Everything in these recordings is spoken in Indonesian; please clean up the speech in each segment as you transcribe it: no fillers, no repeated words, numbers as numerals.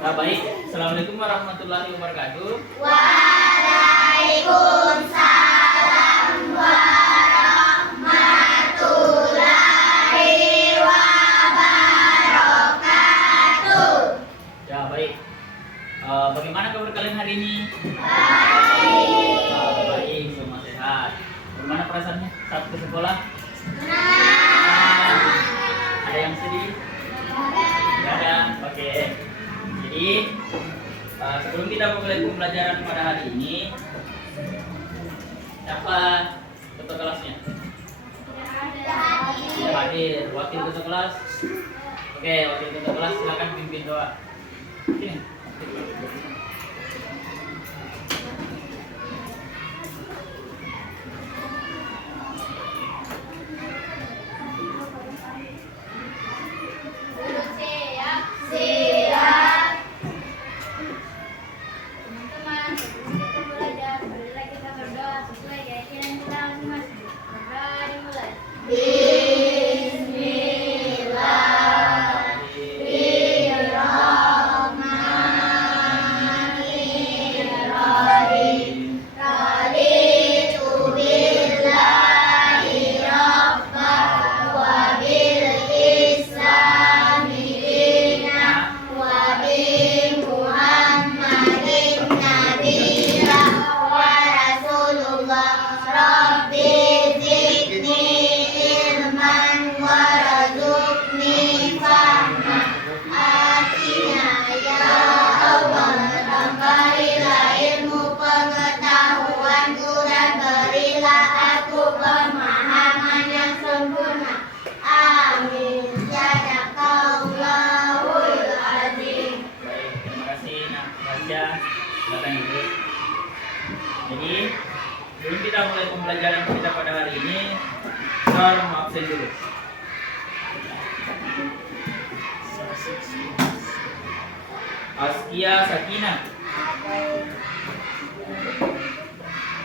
Nah, baik. Assalamualaikum warahmatullahi wabarakatuh. Waalaikumsalam warahmatullahi wabarakatuh. Ya, baik. Bagaimana kabar kalian hari ini? Baik. Baik, semua sehat. Bagaimana perasaannya saat ke sekolah? Senang. Ada yang sedih? Tidak ada. Oke. Jadi, sebelum kita mulai pembelajaran pada hari ini, siapa ketua kelasnya? Tidak hadir. Wakil ketua kelas? Oke, wakil ketua kelas silakan pimpin doa. Sini. Siap. Teman-teman, kita belajar. Marilah kita berdoa sesuai keyakinan kita masing-masing. Berdoa dimulai. Bismillahirrahmanirrahim. Raditu billahi rabban wa bil islami dinan wa bi Muhammadin nabiyya wa rasulullah. Rabbi zidni ilman warzuqni fahma. Atina ya Allah, tambahkanlah ilmu pengetahuanku dan berilah aku pemahaman yang sempurna. Amin. Sadaqallahul azim. Baik, terima kasih Nak Rasya. Silakan duduk. Jadi, sebelum kita mulai pembelajaran kita pada hari ini, Sor mau absen dulu. Askia Sakina,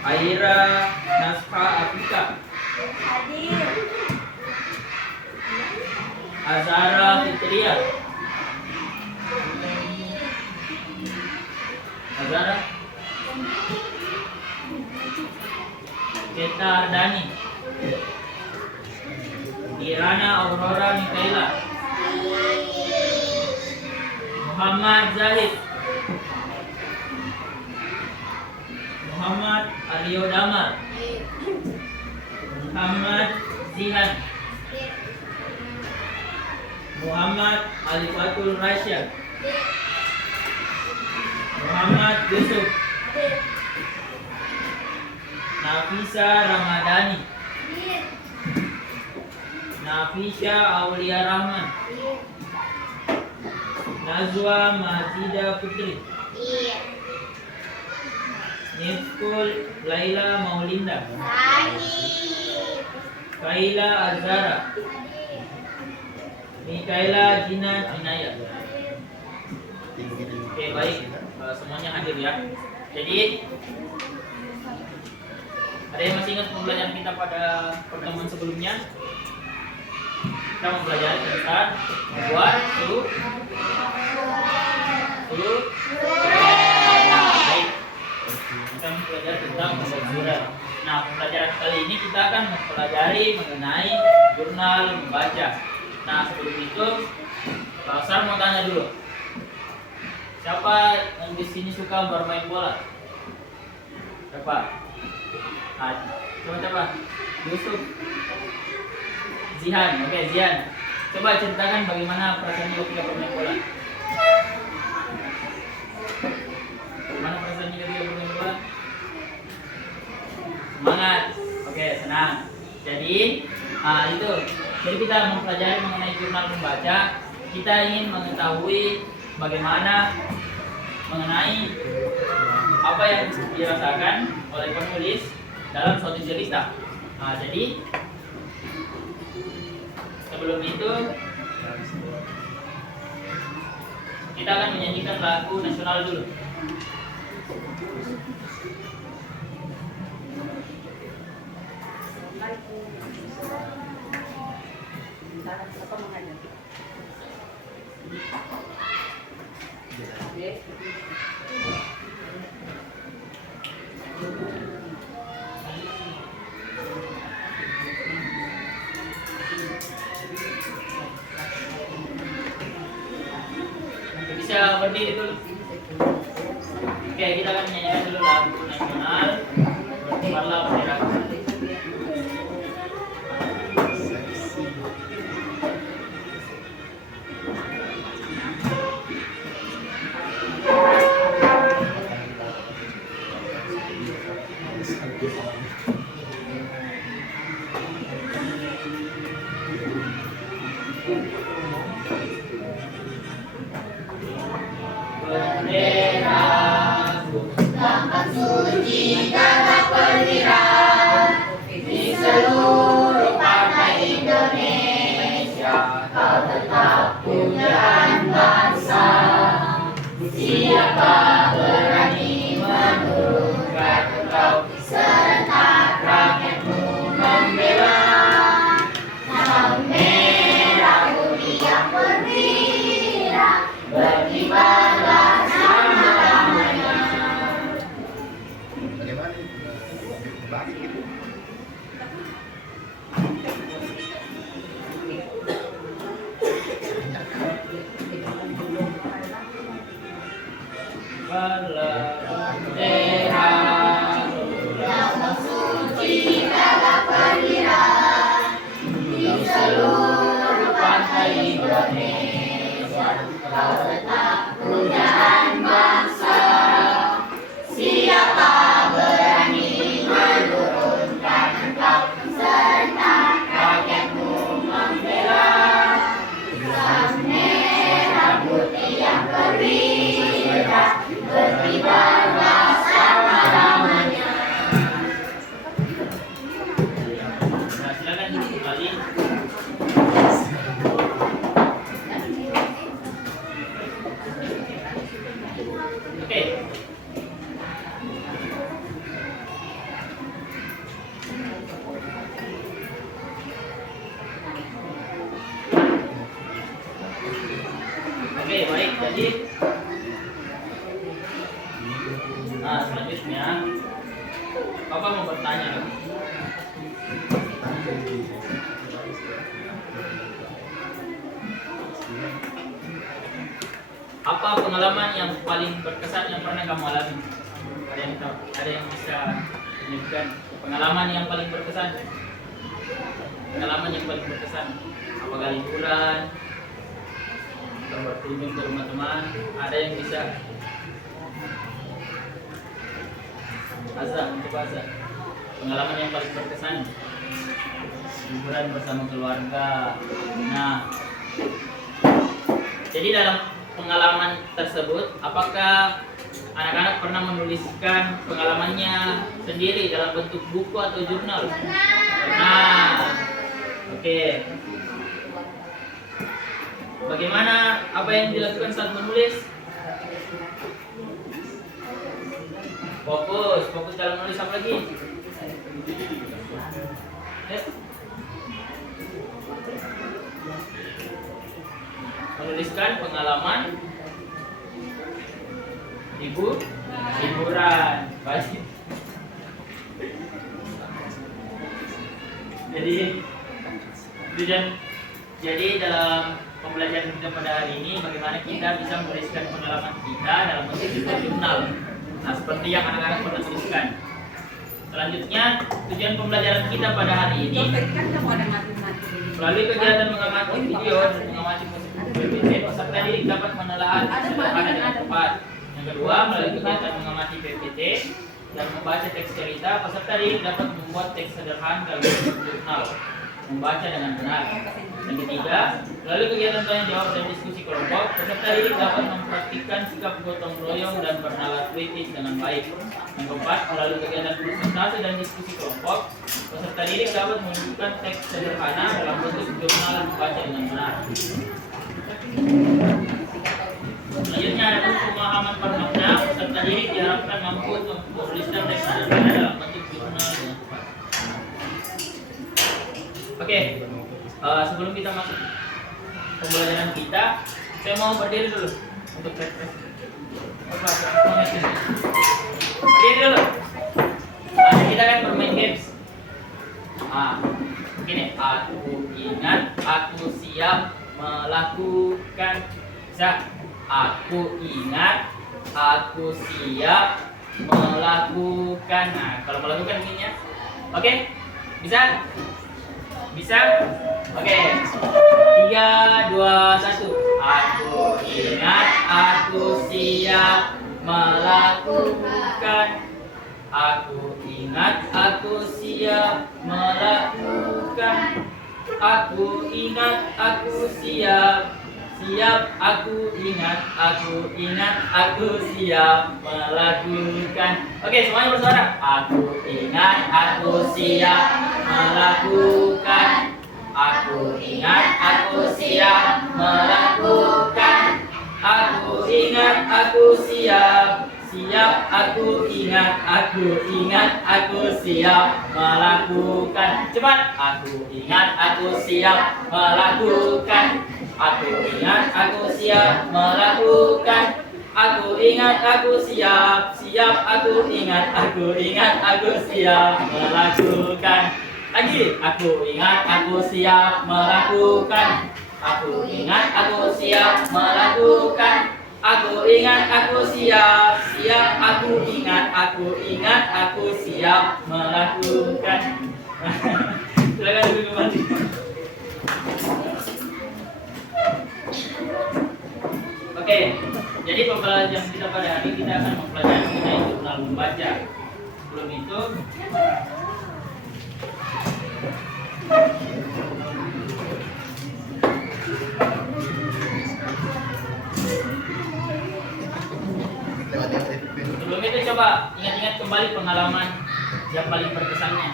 Aira Nasha Afika, Hadir. Azara Fitria, Azara, Keta Ardani, Irana Aurora Mikaela, Muhammad Zahid, Muhammad Aryo Damar, Muhammad Zihan, Muhammad Alifatul Rasya, Muhammad Yusuf, Nafisa Ramadhani, Nafisha Aulia Rahman, Nazwa Mazida Putri, Nifkul Laila Maulinda, Kaila Azara, Mikaela Jina Inaya. Oke, baik. Semuanya hadir ya. Jadi, ada yang masih ingat pembelajaran kita pada pertemuan sebelumnya? Kita mempelajari tentang membuat baik. Kita mempelajari tentang membuat surat. Nah, pembelajaran kali ini kita akan mempelajari mengenai jurnal membaca. Nah, sebelum itu, Pak Sar mau tanya dulu. Siapa yang di sini suka bermain bola? Siapa? Coba. Yusuf. Zihan. Oke, Zihan. Coba ceritakan bagaimana perasaannya ketika bermain bola. Bagaimana perasaannya ketika bermain bola? Semangat. Oke, senang. Jadi, itu. Jadi kita mempelajari mengenai jurnal membaca. Kita ingin mengetahui bagaimana mengenai apa yang dirasakan oleh penulis dalam suatu cerita. Jadi sebelum itu kita akan menyanyikan lagu nasional dulu. Apa mengajar? Bisa berdiri dulu. Oke, kita akan nyanyikan dulu lagu nasional Berkibarlah benderaku. Benderaku tampak suci dalam perwira di seluruh pantai Indonesia. Kau tetap pujaan bangsa. Siapa berani menurunkan engkau serentak rakyatmu membela. Nama merah putih yang perwira berkibarlah selama-lamanya. Bagaimana? Balik gitu. Dampak suci dalam perwira di seluruh pantai Indonesia. Kau tetap pujaan bangsa. Siapa berani menurunkan engkau serentak rakyatmu membela. Sang merah putih yang perwira berkibarlah selama-lamanya. Nah, silakan kembali. Oke. Oke, baik. Jadi selanjutnya Bapak mau bertanya lagi. Apa pengalaman yang paling berkesan yang pernah kamu alami? Ada yang tahu? Ada yang bisa menyebutkan pengalaman yang paling berkesan? Pengalaman yang paling berkesan? Apakah liburan? Atau berkunjung ke rumah teman? Ada yang bisa? Azza, untuk Azza. Pengalaman yang paling berkesan? Liburan bersama keluarga. Nah, jadi dalam pengalaman tersebut, apakah anak-anak pernah menuliskan pengalamannya sendiri dalam bentuk buku atau jurnal? Pernah. Oke. Bagaimana apa yang dilakukan saat menulis? Fokus dalam menulis apa lagi? Menuliskan pengalaman liburan. Baik. Jadi dalam pembelajaran kita pada hari ini, bagaimana kita bisa menuliskan pengalaman kita dalam bentuk jurnal. Nah, seperti yang anak-anak pernah tuliskan. Selanjutnya, tujuan pembelajaran kita pada hari ini melalui kegiatan mengamati video dan mengamati musik PPT, peserta didik dapat menelaah sederhana dengan tepat. Yang kedua, melalui kegiatan mengamati PPT dan membaca teks cerita, peserta didik dapat membuat teks sederhana dalam bentuk jurnal, membaca dengan benar. Yang ketiga, melalui kegiatan tanya jawab dan diskusi kelompok, peserta didik dapat mempraktikkan sikap gotong royong dan bernalar kritis dengan baik. Yang keempat, melalui kegiatan presentasi dan diskusi kelompok, peserta didik dapat menunjukkan teks sederhana dalam bentuk jurnal membaca dengan benar. Selanjutnya ada pemahaman permakna, peserta didik diharapkan mampu untuk menuliskan teks sederhana dalam bentuk jurnal dengan tepat. Oke. Sebelum kita masuk pembelajaran kita, saya mau berdiri dulu untuk refresh. Coba semangat ini. Oke dulu. Nah, kita kan bermain games. Begini, aku ingat, aku siap melakukan. Bisa. Aku ingat, aku siap melakukan. Nah, kalau melakukan ini ya. Oke? Bisa? Bisa? Oke. 3, 2, 1. Aku ingat, aku siap melakukan. Aku ingat, aku siap melakukan. Aku ingat, aku siap. Siap, aku ingat, aku siap melakukan. Oke, semuanya bersuara. Aku ingat, aku siap melakukan. Aku ingat, aku siap melakukan. Aku ingat, aku siap. Siap, aku ingat, aku siap melakukan. Cepat. Aku ingat, aku siap melakukan. Aku ingat, aku siap melakukan. Aku ingat, aku siap. Siap, aku ingat, aku siap melakukan. Lagi. Aku ingat, aku siap melakukan. Aku ingat, aku siap melakukan. Aku ingat, aku siap. Siap, aku ingat, aku siap melakukan. Silakan duduk kembali. Oke, jadi pembelajaran kita pada hari ini kita akan mempelajari mengenai jurnal membaca. Sebelum itu, coba ingat-ingat kembali pengalaman yang paling berkesannya.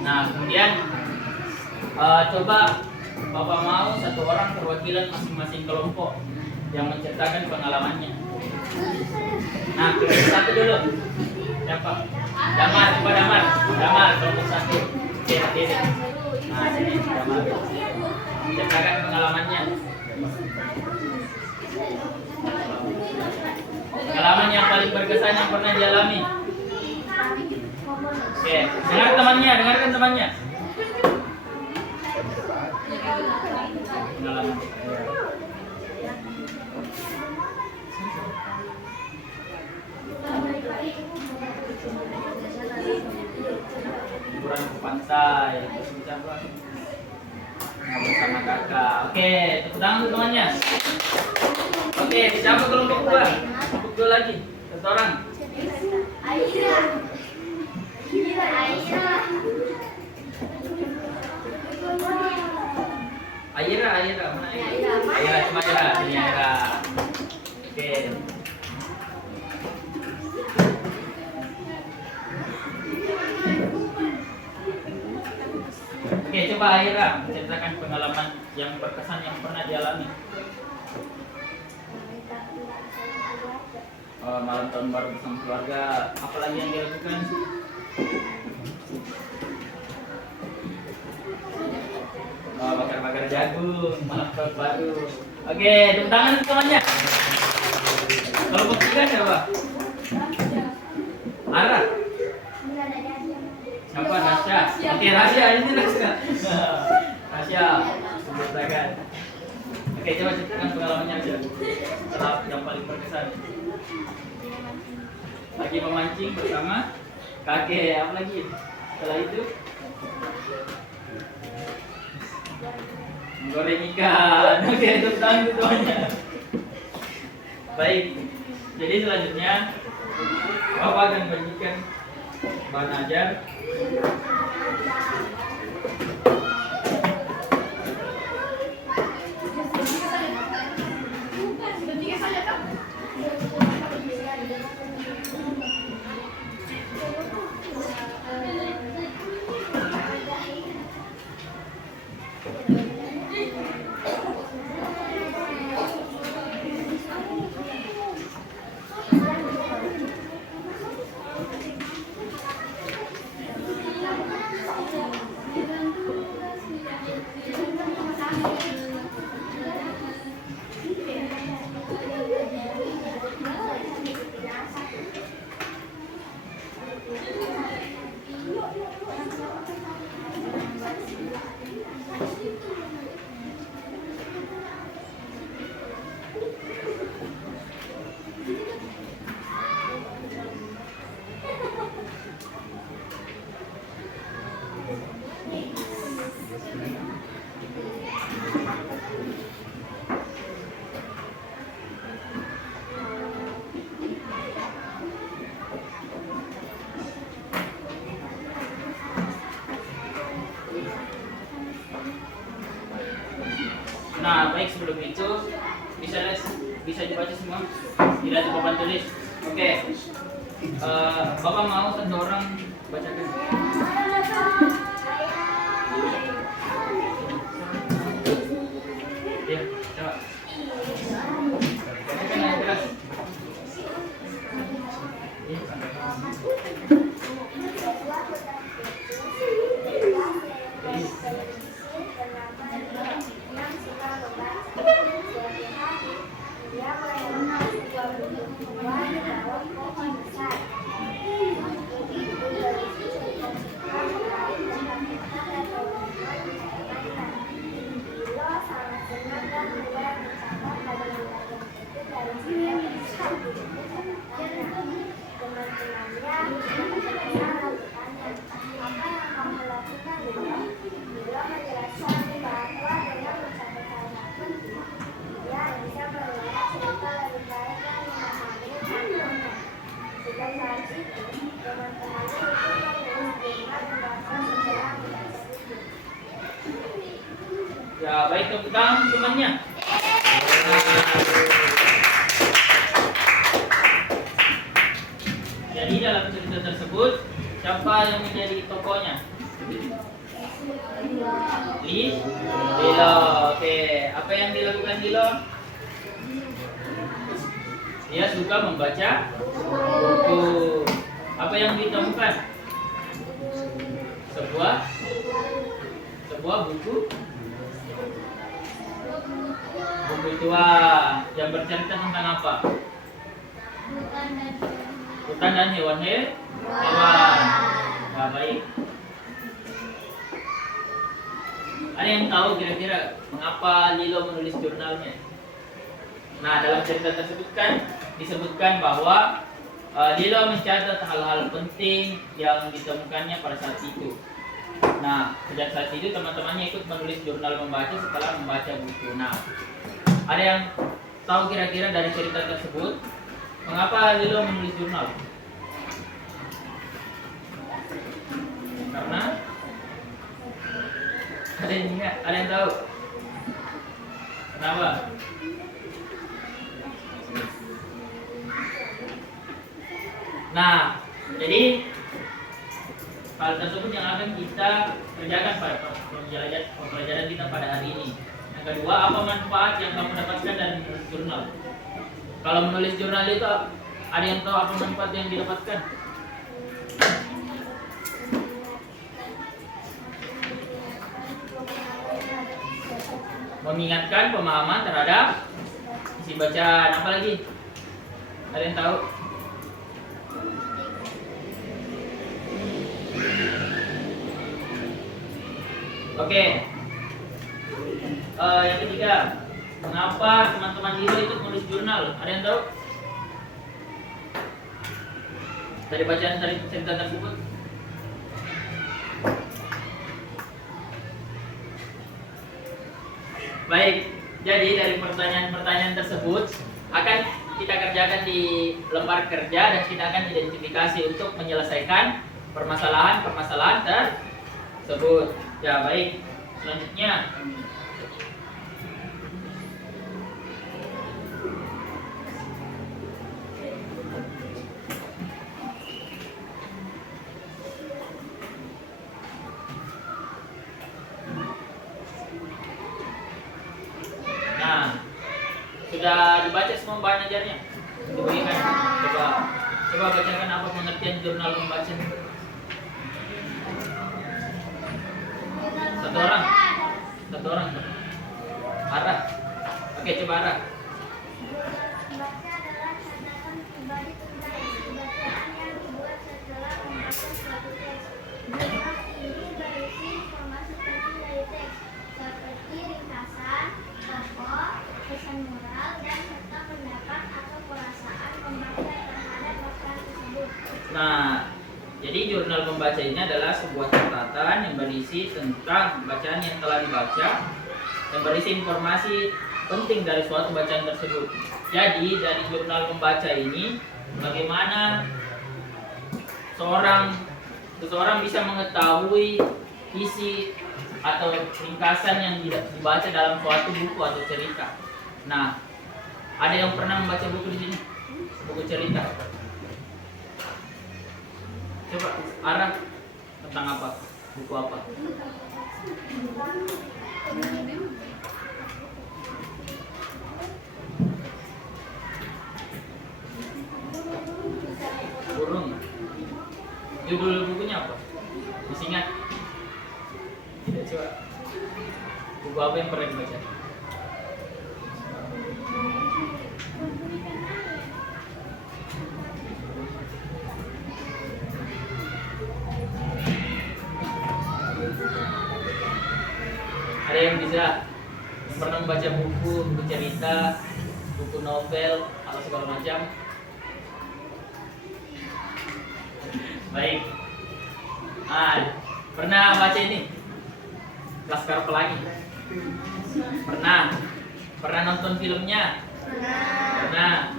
Nah, kemudian coba Bapak mau satu orang perwakilan masing-masing kelompok yang menceritakan pengalamannya. Nah, satu dulu. Siapa? Damar, coba Damar kelompok satu. Oke, sini. Nah, sini Damar. Ceritakan pengalamannya. Pengalaman yang paling berkesan yang pernah dialami. Oke, dengarkan temannya. Pengalaman. Liburan ke pantai, bersama kakak. Oke, tepuk tangan untuk temannya. Oke, siapa kelompok dua? Kelompok dua lagi, satu orang. Aira, mana Aira? Aira, cuma Aira, ini Aira. Oke. Oke, coba Aira menceritakan pengalaman yang berkesan yang pernah dialami. Malam tahun baru bersama keluarga, apalagi yang dilakukan? Bakar-bakar jagung, malam tahun baru. Oke, tepuk tangan temannya. Kelompok tiga siapa? Ara. Siapa? Rasya. Oke, Rasya, ini Rasya. Rasya, ceritakan. Oke, coba ceritakan pengalamannya aja. Setelah yang paling berkesan. Lagi memancing bersama kakek, apa lagi? Setelah itu goreng ikan. Oke, itu tanggung tuanya. Baik. Jadi selanjutnya Bapak akan memberikan bahan ajar. Nah, baik, sebelum itu bisa dibaca semua. Tidak ada papan tulis. Oke. Bapak mau satu orang bacakan. Ya, coba. Bacakan yang jelas. Ya, baik, tepuk tangan temannya. Jadi dalam cerita tersebut, siapa yang menjadi tokohnya? Lilo. Oke, apa yang dilakukan Lilo? Dia suka membaca buku. Apa yang ditemukan? Sebuah buku tua yang bercerita tentang apa? Hutan dan hewan. Nah, baik. Ada yang tahu kira-kira mengapa Lilo menulis jurnalnya? Nah, dalam cerita tersebut kan disebutkan bahwa Lilo mencatat hal-hal penting yang ditemukannya pada saat itu. Nah, sejak saat itu teman-temannya ikut menulis jurnal membaca setelah membaca buku. Nah, ada yang tahu kira-kira dari cerita tersebut mengapa Lilo menulis jurnal? Karena ada yang ingat? Ada yang tahu? Kenapa? Nah, jadi hal tersebut yang akan kita kerjakan pada pembelajaran kita pada hari ini. Yang kedua, apa manfaat yang kamu dapatkan dari menulis jurnal? Kalau menulis jurnal itu, ada yang tahu apa manfaat yang didapatkan? Mengingatkan pemahaman terhadap isi bacaan. Apa lagi? Ada yang tahu? Oke. Yang ketiga, mengapa teman-teman Lilo itu menulis jurnal? Ada yang tahu? Dari bacaan dari cerita tersebut? Baik, jadi dari pertanyaan-pertanyaan tersebut akan kita kerjakan di lembar kerja dan kita akan identifikasi untuk menyelesaikan permasalahan-permasalahan tersebut. Ya, baik. Selanjutnya, sudah dibaca semua bahan ajarnya? Diberikan. Coba bacakan apa pengertian jurnal membaca. Satu orang. Arah. Oke, coba Arah. Membaca adalah catatan pribadi tentang bacaan yang dibuat setelah membaca suatu teks. Jurnal ini berisi informasi penting dari teks, seperti ringkasan, tokoh, pesan moral, dan Nah, jadi jurnal membaca ini adalah sebuah catatan yang berisi tentang bacaan yang telah dibaca dan berisi informasi penting dari suatu bacaan tersebut. Jadi dari jurnal membaca ini bagaimana seseorang bisa mengetahui isi atau ringkasan yang dibaca dalam suatu buku atau cerita. Nah, ada yang pernah membaca buku di sini? Buku cerita. Coba arah tentang apa? Buku apa? Burung. Judul bukunya apa? Masih ingat? Tidak, coba. Buku apa yang pernah dibaca? Ada yang pernah membaca buku cerita, buku novel atau segala macam? Baik. Pernah baca ini? Laskar Pelangi? Pernah nonton filmnya? Pernah.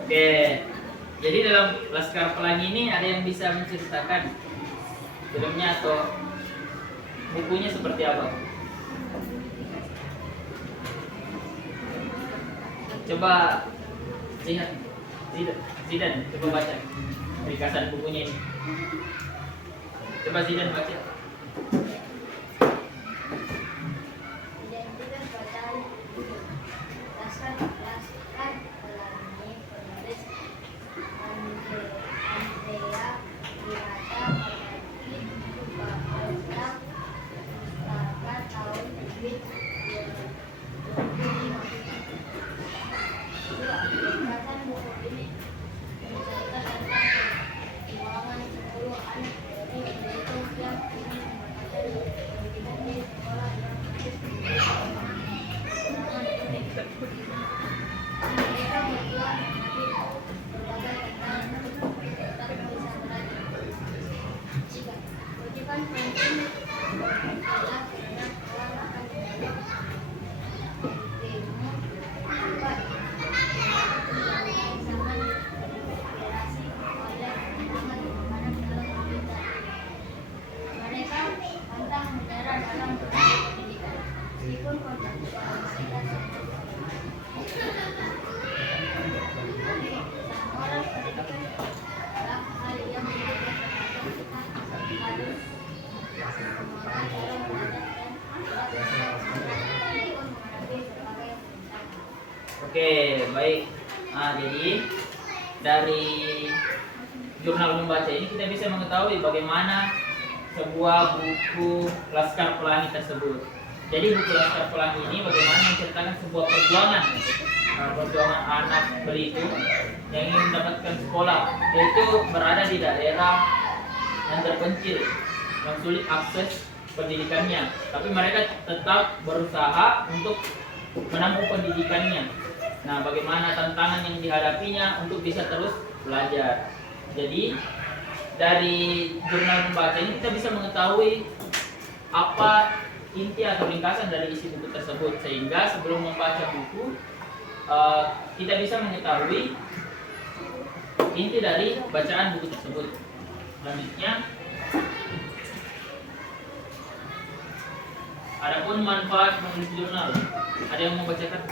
Oke. Jadi dalam Laskar Pelangi ini ada yang bisa menceritakan filmnya atau bukunya seperti apa? Coba Zidan, coba baca ringkasan bukunya ini. Coba Zidan baca. Identitas bacaan Laskar Pelangi penulis Andrea Hirata Alta Pustaka tahun terbit 2005. Ringkasan buku ini menceritakan tentang perjuangan 10 anak dari Indonesia yang ingin mendapatkan pendidikan di sekolah yang sangat unik. Mereka berjuang menghadapi berbagai tantangan untuk tetap bisa belajar. Kewajiban penting adalah karena sekolah akan dibangun ilmu dapat mereka pantang menyerah dalam pendidikan meskipun kondisi mereka orang pendidikan adalah hal yang membuat kita harus semangat dalam belajar dan meskipun menghadapi berbagai tantangan. Oke, baik. Jadi dari jurnal membaca ini kita bisa mengetahui bagaimana sebuah buku Laskar Pelangi tersebut. Jadi buku Laskar Pelangi ini bagaimana menceritakan sebuah perjuangan anak Belitung yang ingin mendapatkan sekolah, yaitu berada di daerah yang terpencil, yang sulit akses pendidikannya, tapi mereka tetap berusaha untuk menempuh pendidikannya. Nah, bagaimana tantangan yang dihadapinya untuk bisa terus belajar. Jadi dari jurnal membaca ini kita bisa mengetahui apa inti atau ringkasan dari isi buku tersebut, sehingga sebelum membaca buku kita bisa mengetahui inti dari bacaan buku tersebut. Selanjutnya, adapun manfaat menulis jurnal. Ada yang mau bacakan?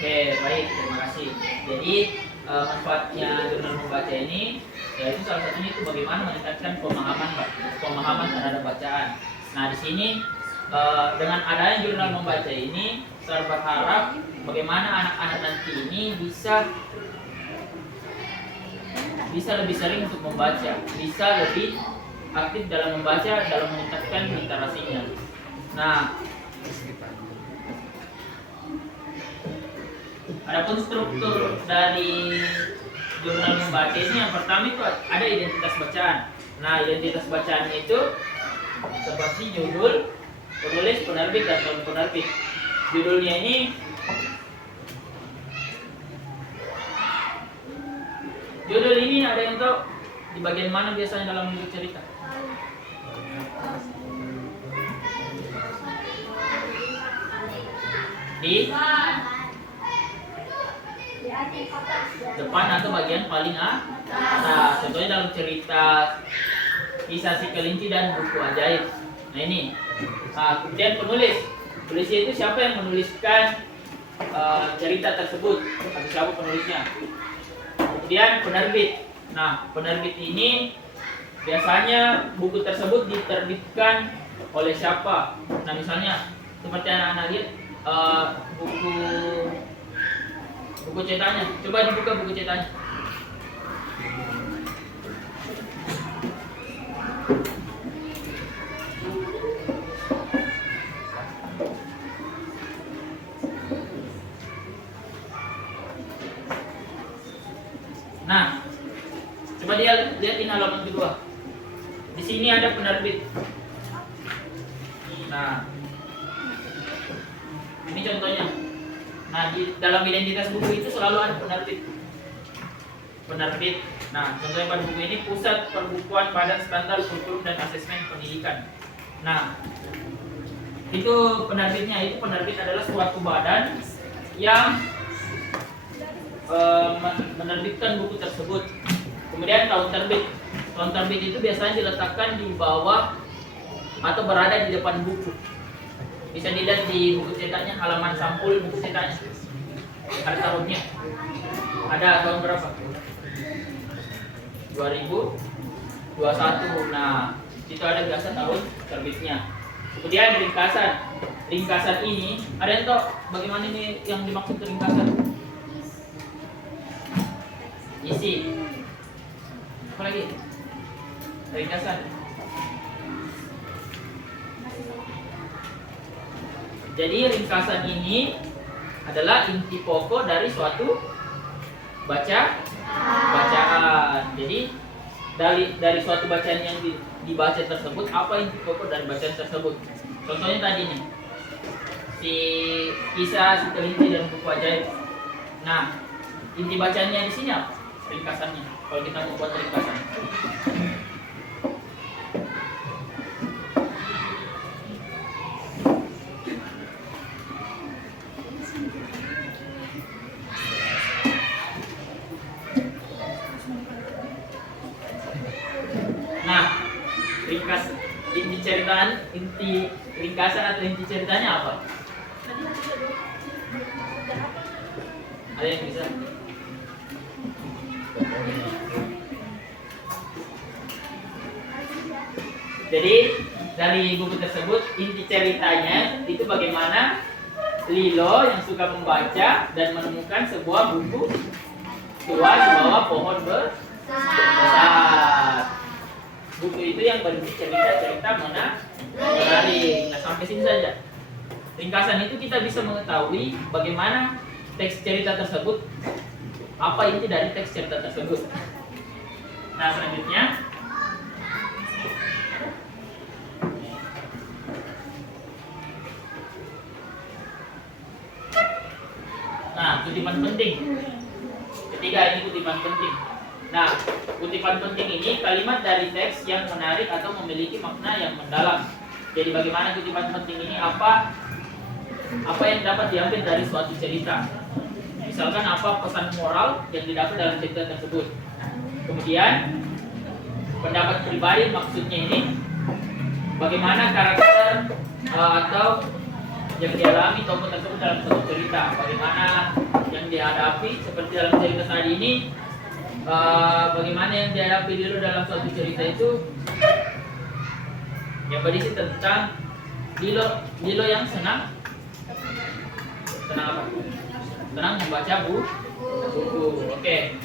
Oke, baik, terima kasih. Jadi manfaatnya jurnal membaca ini yaitu salah satunya itu bagaimana meningkatkan pemahaman terhadap bacaan. Nah, di sini dengan adanya jurnal membaca ini, saya berharap bagaimana anak-anak nanti ini bisa bisa lebih sering untuk membaca, bisa lebih aktif dalam membaca, dalam meningkatkan literasinya. Nah, adapun struktur dari jurnal membaca ini yang pertama itu ada identitas bacaan. Nah, identitas bacaannya itu seperti judul, penulis, penerbit, dan tahun penerbit. Judulnya ini judul ini ada yang tahu di bagian mana biasanya dalam buku cerita? Di depan atau bagian paling atas. Contohnya dalam cerita Kisah Si Kelinci dan Buku Ajaib. Nah ini. Nah, kemudian penulis. Penulisnya itu siapa yang menuliskan cerita tersebut? Atau siapa penulisnya? Kemudian penerbit. Nah, penerbit ini biasanya buku tersebut diterbitkan oleh siapa? Nah, misalnya seperti anak-anak lihat buku cetaknya. Coba dibuka buku cetaknya. Nah, coba dia lihatin halaman kedua. Di sini ada penerbit. Nah, ini contohnya. Nah, di dalam identitas buku itu selalu ada penerbit. Penerbit. Nah, contohnya pada buku ini Pusat Perbukuan Badan Standar Kurikulum dan Asesmen Pendidikan. Nah, itu penerbitnya. Itu penerbit adalah suatu badan yang menerbitkan buku tersebut. Kemudian tahun terbit. Tahun terbit itu biasanya diletakkan di bawah atau berada di depan buku. Bisa dilihat di buku cetaknya, halaman sampul buku cetaknya. Ada tahunnya. Ada tahun berapa? 2021. Nah, itu ada biasa tahun terbitnya. Kemudian ringkasan. Ringkasan ini, ada yang tahu bagaimana ini yang dimaksud ringkasan? Isi. Apa lagi? Ringkasan. Jadi ringkasan ini adalah inti pokok dari suatu bacaan. Jadi dari suatu bacaan yang dibaca tersebut, apa inti pokok dari bacaan tersebut? Contohnya tadi nih, si Kisah Si Kelinci dan Buku Ajaib. Nah, inti bacaannya di sini apa? Ringkasannya. Kalau kita mau buat ringkasan. Nah, inti ringkasan atau inti ceritanya apa? Ada yang bisa? Jadi dari buku tersebut inti ceritanya itu bagaimana Lilo yang suka membaca dan menemukan sebuah buku tua di bawah pohon besar. Buku itu yang berisi cerita-cerita menarik. Nah, sampai sini saja. Ringkasan itu kita bisa mengetahui bagaimana teks cerita tersebut, apa inti dari teks cerita tersebut. Nah, selanjutnya kutipan penting. Ketiga, ini kutipan penting. Nah, kutipan penting ini kalimat dari teks yang menarik atau memiliki makna yang mendalam. Jadi bagaimana kutipan penting ini, apa yang dapat diambil dari suatu cerita. Misalkan apa pesan moral yang didapat dalam cerita tersebut. Kemudian pendapat pribadi, maksudnya ini bagaimana karakter atau yang dialami tokoh tersebut dalam suatu cerita, bagaimana yang dihadapi seperti dalam cerita tadi ini, bagaimana yang dihadapi dulu dalam suatu cerita itu yang berisi tentang Lilo yang senang apa? Senang membaca buku. Oke.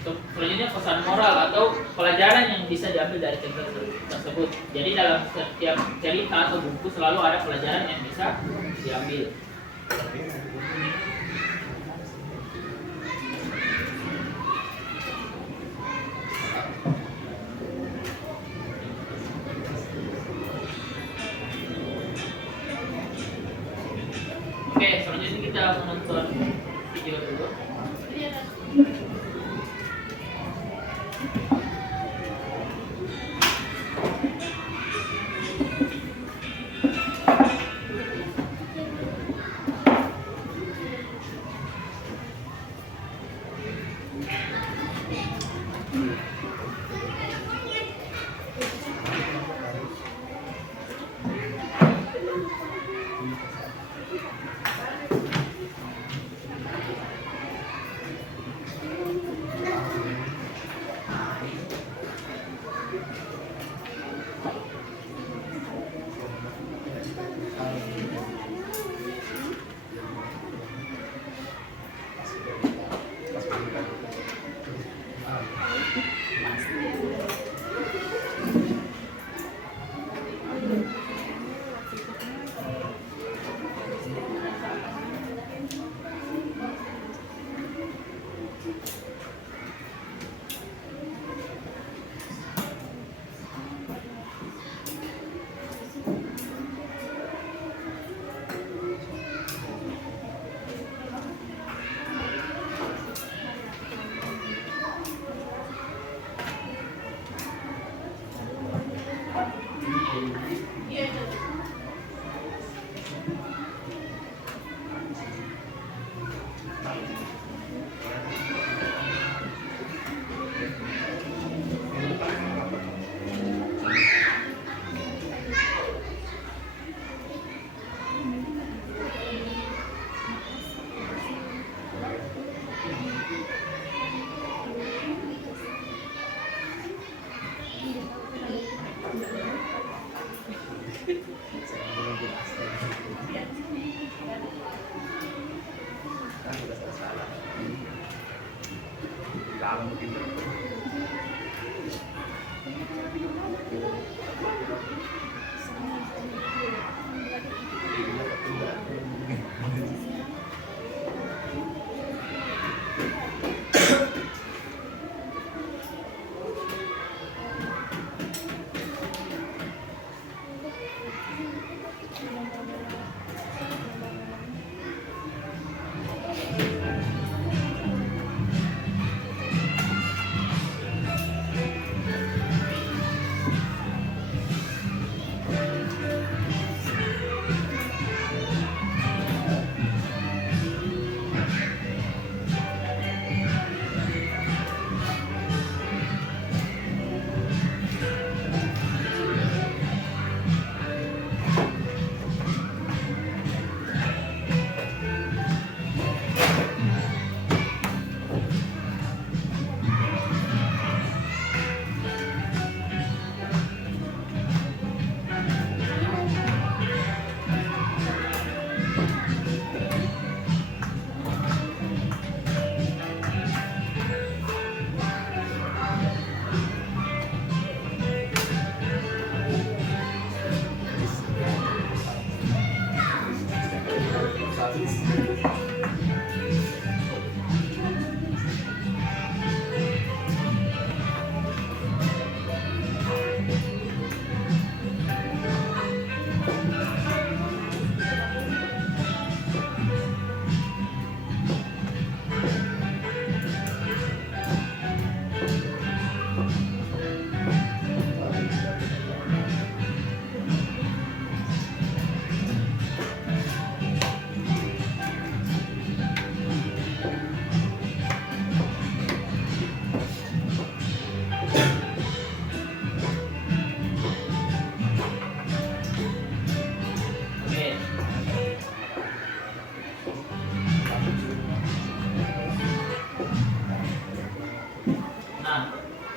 Selanjutnya pesan moral atau pelajaran yang bisa diambil dari cerita tersebut. Jadi dalam setiap cerita atau buku selalu ada pelajaran yang bisa diambil. Oke, selanjutnya kita menonton video dulu.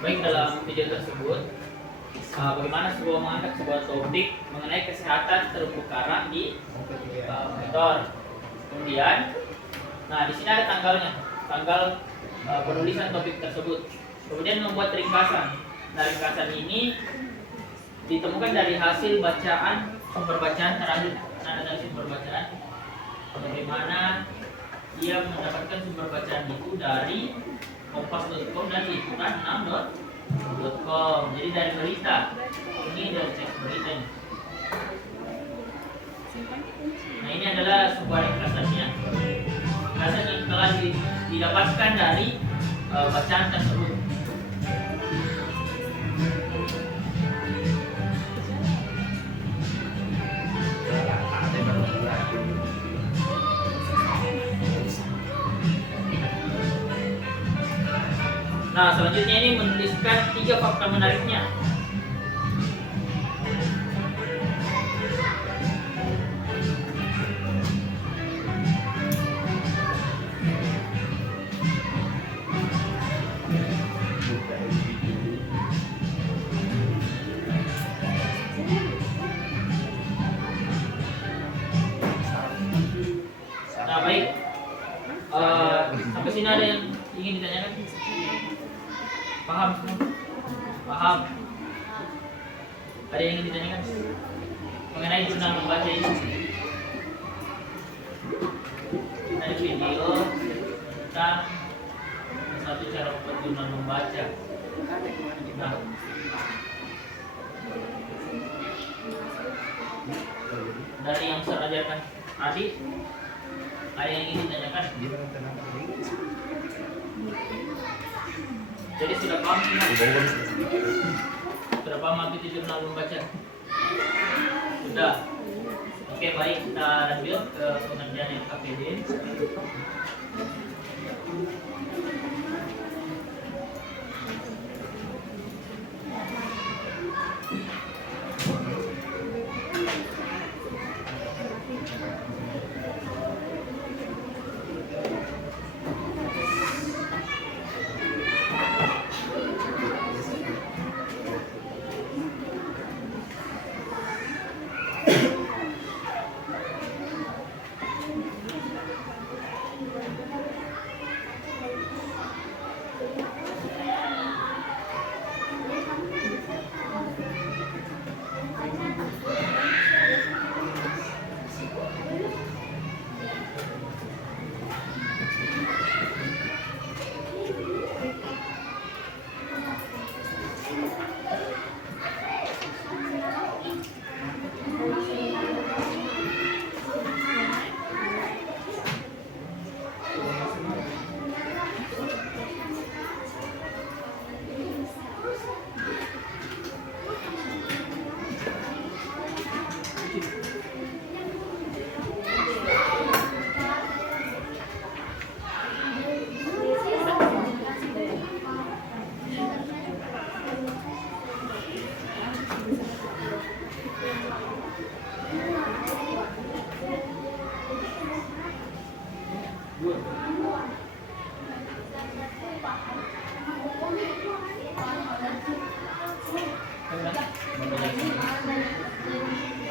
Baik, dalam video tersebut bagaimana sebuah mengangkat sebuah topik mengenai kesehatan terumbu karang di monitor. Kemudian, nah di sini ada tanggalnya, tanggal penulisan topik tersebut. Kemudian membuat ringkasan. Nah, ringkasan ini ditemukan dari hasil bacaan sumber bacaan terakhir. Nah, dari sumber bacaan bagaimana ia mendapatkan sumber bacaan itu dari kompas.com dan liputan 6.com. Jadi dari berita. Ini dari teks berita ini. Nah, ini adalah sebuah ringkasannya. Ringkasan yang telah didapatkan dari bacaan tersebut. Nah, selanjutnya ini menuliskan 3 fakta menariknya. Nah, baik. Sampai sini ada yang ingin ditanyakan? Paham? Paham? Ada yang ingin ditanyakan mengenai jurnal membaca ini? Ada video tentang satu cara membuat jurnal membaca. Nah, dari yang saya ajarkan tadi, ada yang ingin ditanyakan? Jadi sudah paham semua? Sudah paham apa itu jurnal membaca? Sudah. Oke, baik, kita lanjut ke pengerjaan LKPD.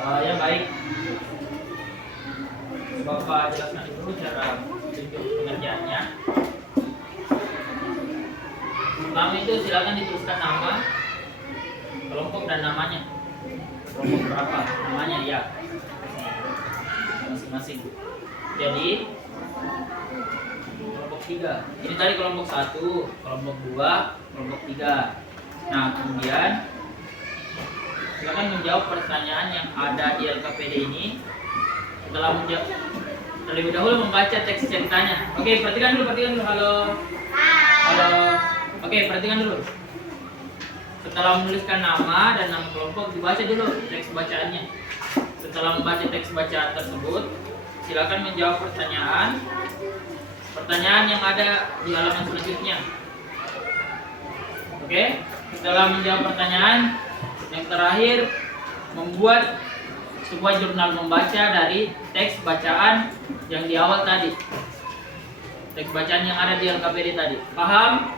Yang baik, Bapak jelaskan dulu cara pengerjaannya. Pertama itu silakan dituliskan nama, kelompok dan namanya. Kelompok berapa? Namanya ya, masing-masing. Jadi kelompok 3. Ini tadi kelompok 1, kelompok 2, kelompok 3. Nah, kemudian silakan menjawab pertanyaan yang ada di LKPD ini. Setelah menjawab, terlebih dahulu membaca teks ceritanya. Oke, perhatikan dulu. Halo. Oke, perhatikan dulu. Setelah menuliskan nama dan nama kelompok, dibaca dulu teks bacaannya. Setelah membaca teks bacaan tersebut, silakan menjawab pertanyaan yang ada di halaman selanjutnya. Oke, setelah menjawab pertanyaan, yang terakhir membuat sebuah jurnal membaca dari teks bacaan yang di awal tadi. Teks bacaan yang ada di LKPD tadi. Paham?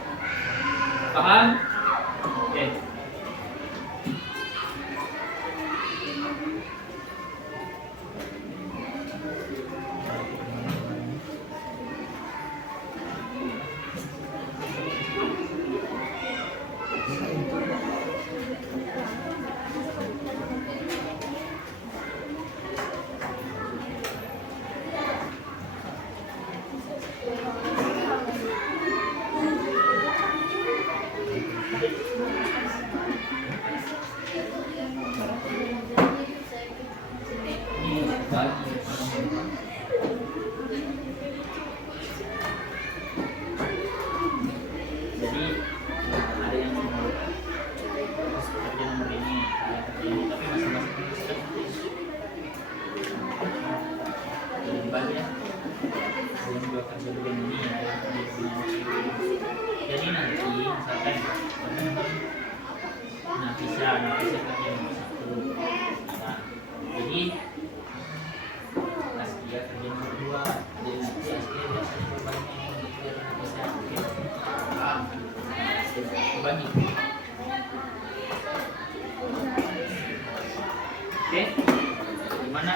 Oke. kan. Nah bisa kerja nomor 1. Nah jadi Askia kerja nomor 2. Jadi nanti Askia biasanya berbagi biar bisa oke. Berbagi. Oke, gimana?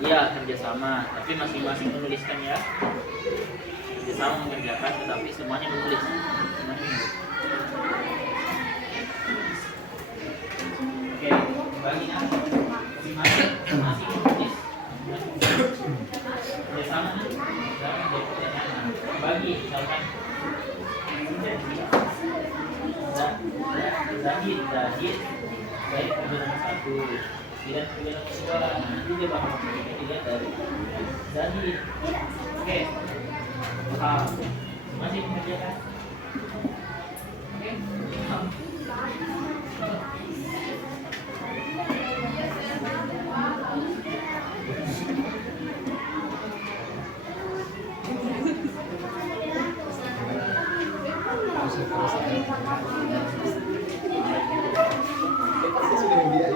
Iya kerjasama, tapi masing-masing menuliskan ya. Kerjasama mengerjakan, tetapi semuanya menulis. Oke, bagi masing-masing menulis. Kerjasama nih, bagi misalkan. Zahid, baik kerja nomor 1, tidak kerja nomor 2. Nanti dia bakal dilihat dari Zahid. Oke, paham? Masih mengerjakan? Oke, paham? Sudah dia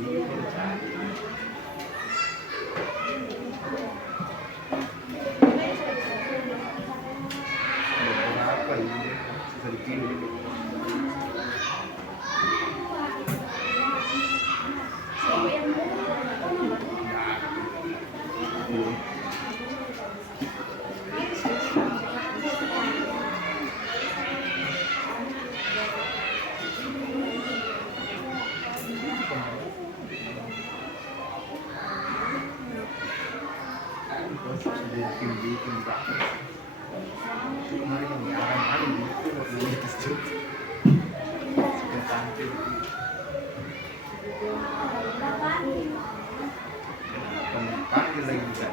ini harus lihat dulu. Panggil lagi dia.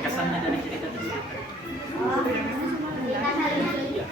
Kesannya dari cerita tersebut. Iya.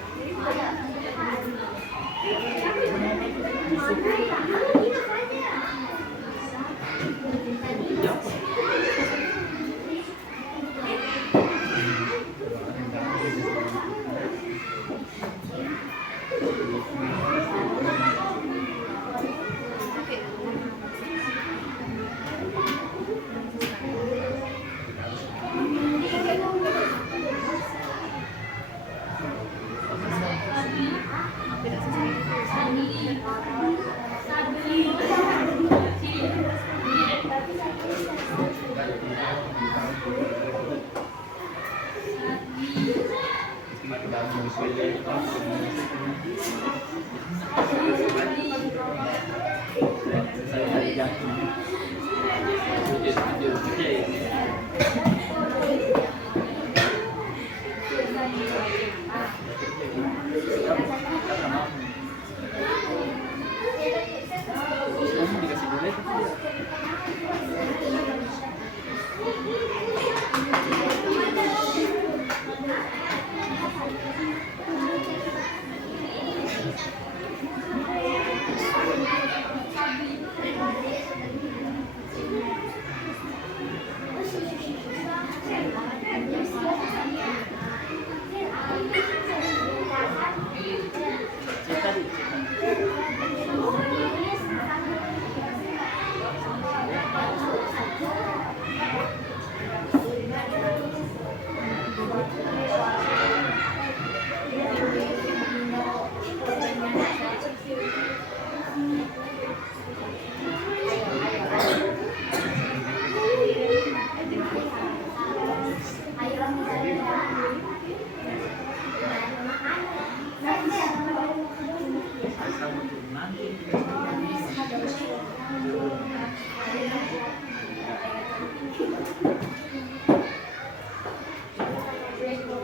Thank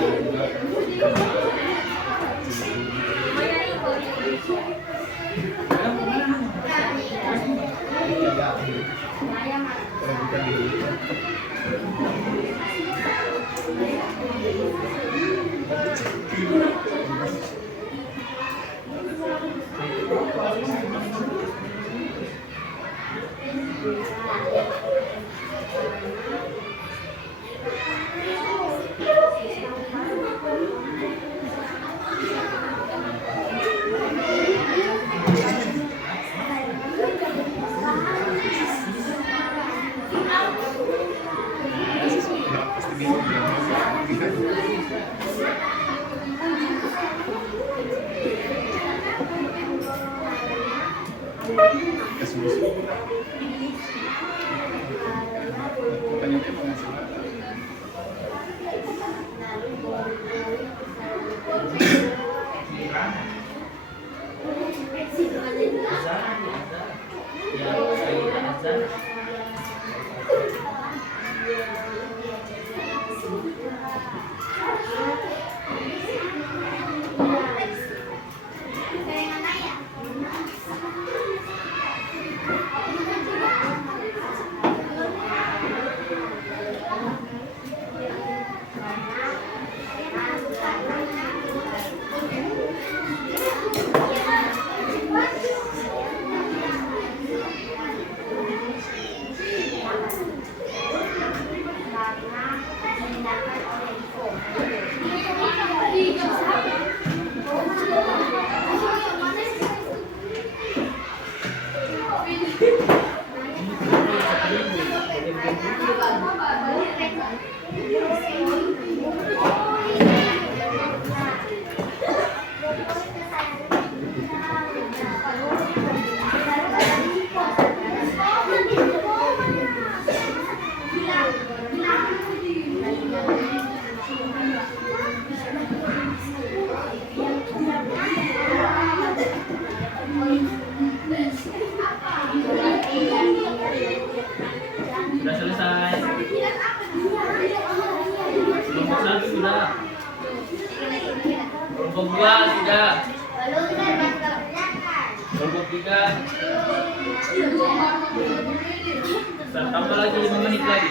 you. Sudah selesai. Kelompok 1 sudah. Kelompok 2 sudah. Kelompok 3. Tambah lagi 5 menit lagi.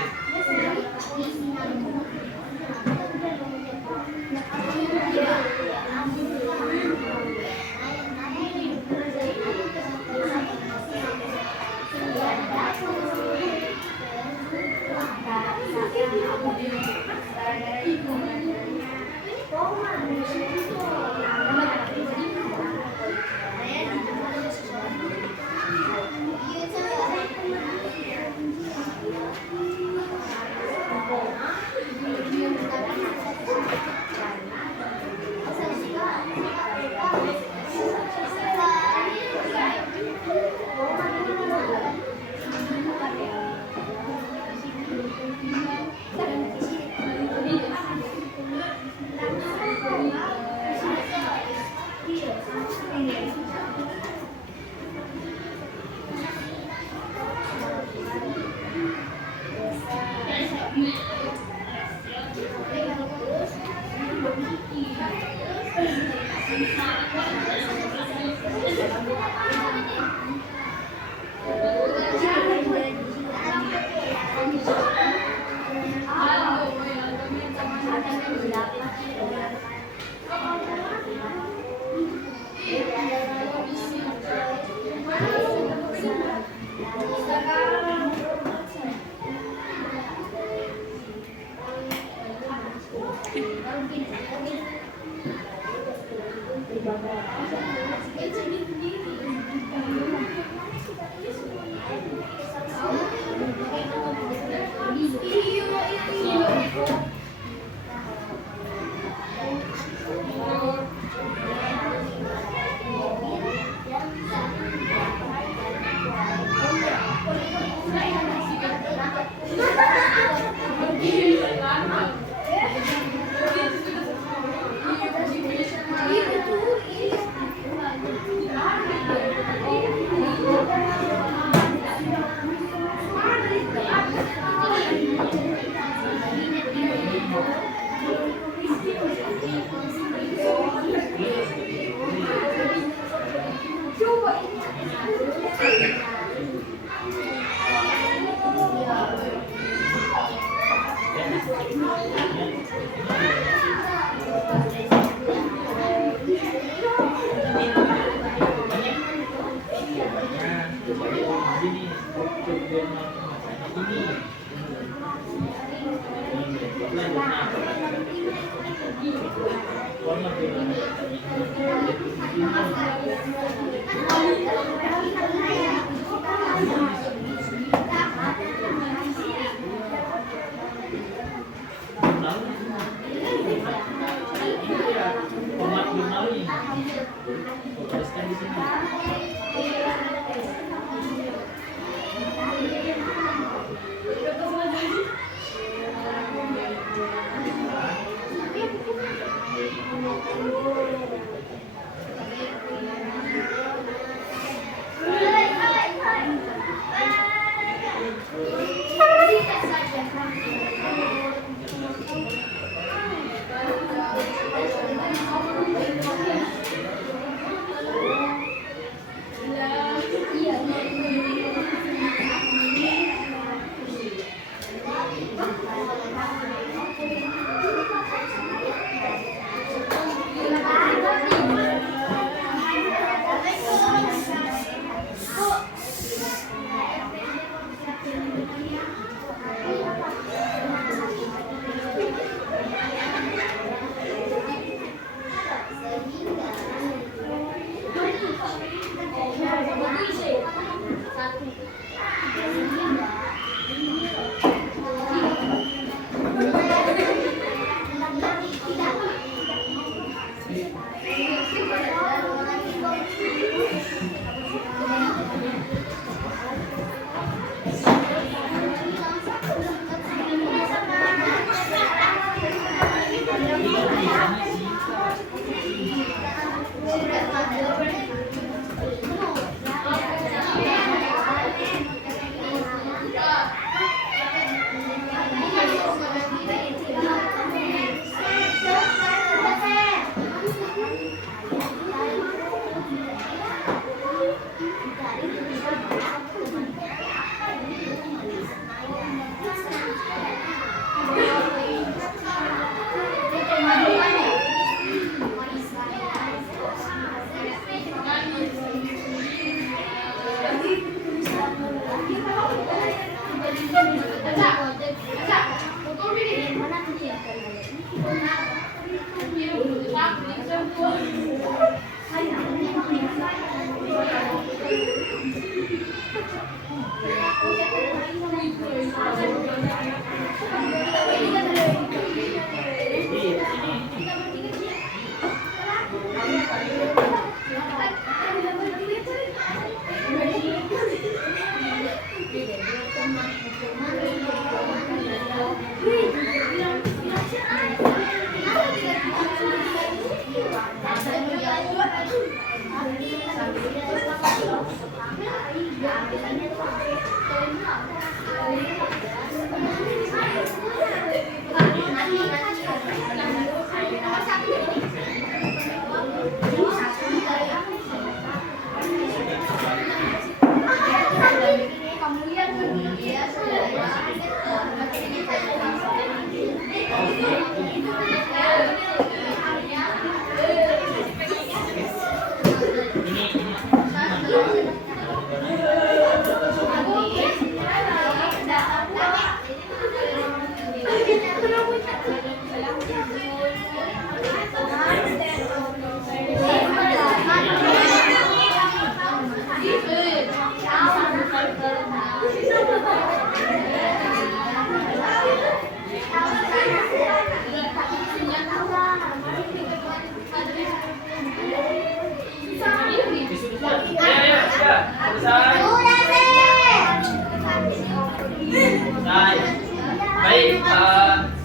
Baik,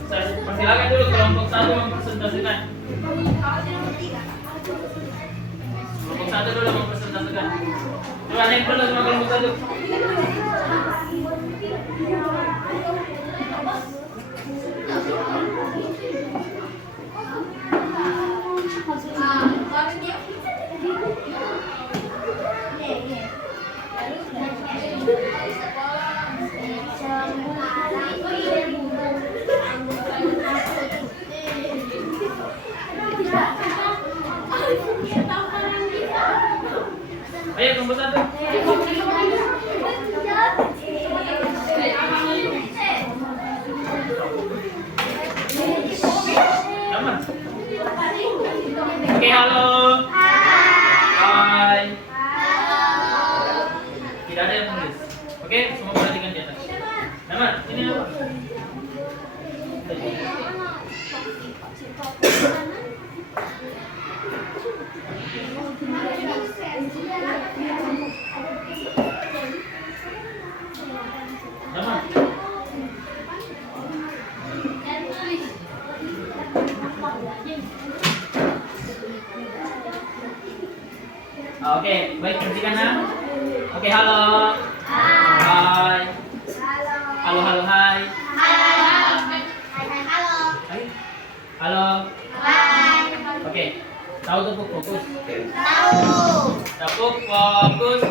saya persilakan dulu kelompok 1 mempresentasikan. Kelompok 1 dulu mempresentasikan. Coba naik dulu sama kelompok 1. Ayo kelompok 1. Aman. Oke, halo. Hai. Tidak ada yang menulis. Oke, semua perhatikan di atas. Aman, ini apa? Aman. Oke, baik, perhatikan ya. Oke, halo. Hai. Halo, halo, hai. Hai. Halo. Oke, tahu tepuk fokus. Tepuk fokus.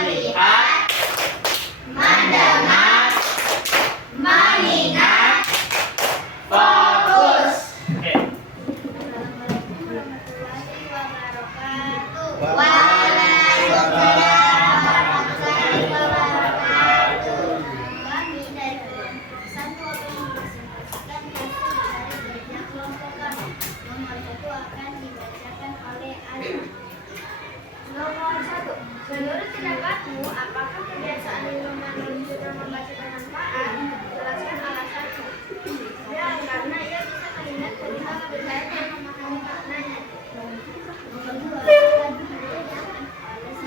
Lihat, mendengar, mengingat, fokus. Oke. Kami dari kelompok 1 akan mempresentasikan hasil dari kerja kelompok kami. Nomor 1 akan dibacakan oleh Ali. Nomor 1. Menurut pendapatmu, apakah kebiasaan minuman sudah membaca bermanfaat? Jelaskan alasanmu. Ya, karena ia bisa mengingat cerita lebih baik dan memahami maknanya. Nomor 2 akan dibacakan oleh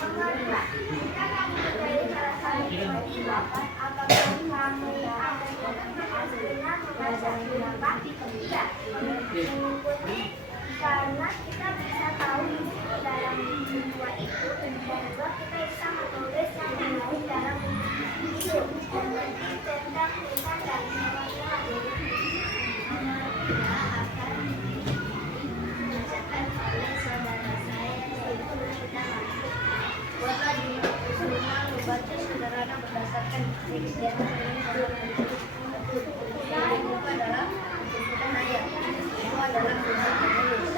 saudara jika kamu berbeda cara saling pendapat, apakah kamu akan aslinya membaca pendapat? Tidak. Mengikuti karena kita bisa tahu isi dalam buku itu dan juga kita bisa menulis yang lain dalam buku itu. Mengerti tentang tulisan dan penulisan. Nomor 3 akan dibacakan oleh saudara saya yaitu kita masuk. Buatlah diri semua membaca sederhana berdasarkan teks di atas ini dalam bentuk yang buka dalam bentukan ayat. Itu adalah bentuk penulis.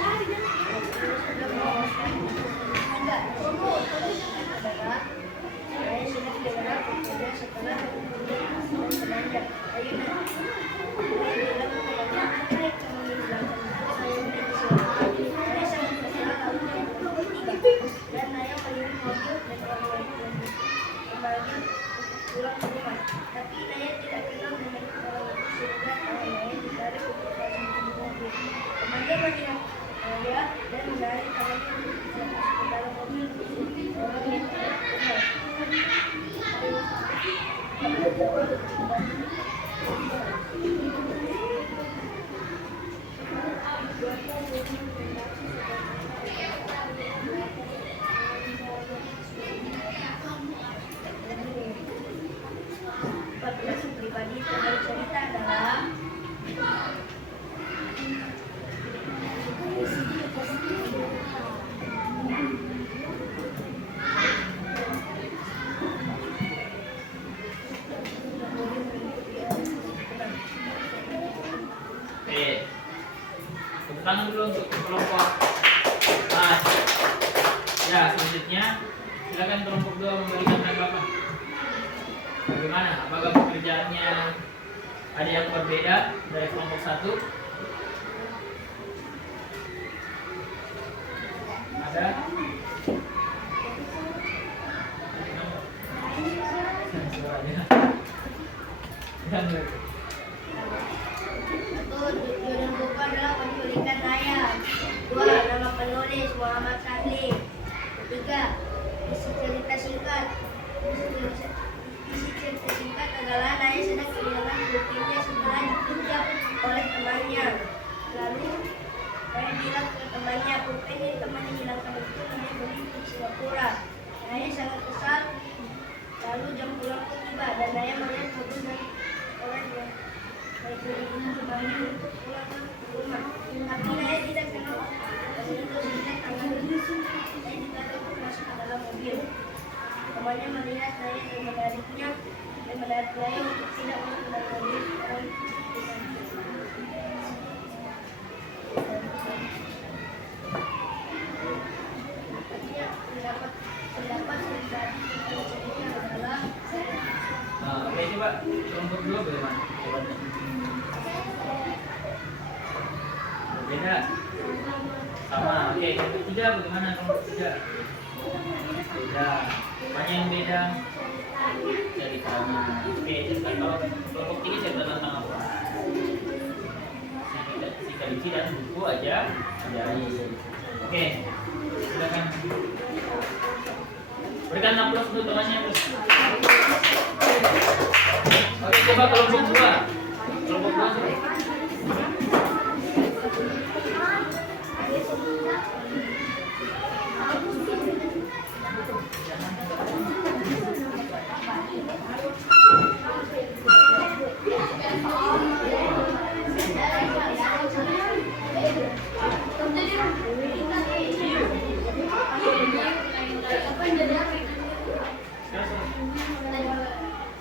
Sudah memuaskan enggak? Adalah saya sudah dengar kemudian setelah penanda ayunan. Saya bilang kepadanya apa yang kamu bilang? Saya sudah disuruh. Saya sangat bersalah lalu yang ketiga. Dan saya melihat mobil dan orang-orang kembali pulang ke rumah. Tapi saya tidak kenal dengan orang itu sehingga saya ditarik untuk masuk ke mobil. Remaja melihat saya dan menarik tangannya untuk bisa masuk ke dalam mobil. Orang yang tidak kenal. Pribadi terbaik cerita adalah Tepuk tangan dulu untuk kelompok. Nah, ya selanjutnya silakan kelompok 2 memberikan tanggapan. Bagaimana? Apakah pekerjaannya ada yang berbeda dari kelompok 1? Ada? Suaranya. Judul buku adalah Penculikan Ayam. 2. Nama penulis Muhammad Sadli. 3. Isi cerita singkat. Isi tiba dan saya melihat mobil dan orangnya. Saya berikan kembali untuk pulang ke rumah. Tapi saya tidak kenal. Dan itu saya tangan. Saya ditarik masuk ke dalam mobil. Temannya melihat saya dan menariknya dan menarik saya untuk tidak masuk ke dalam mobil. Pendapat pribadi adalah Oke, coba kelompok dua bagaimana? Beda. Sama. Oke, kelompok tiga bagaimana? Kelompok tiga beda. Banyak yang beda. Ceritanya. Oke, cerita kalau kelompok tiga cerita tentang apa? Si Kaliki dan buku aja. Oke, silakan. Berikan aplaus untuk temannya, Bos. Oke, coba kelompok dua. Kelompok dua coba.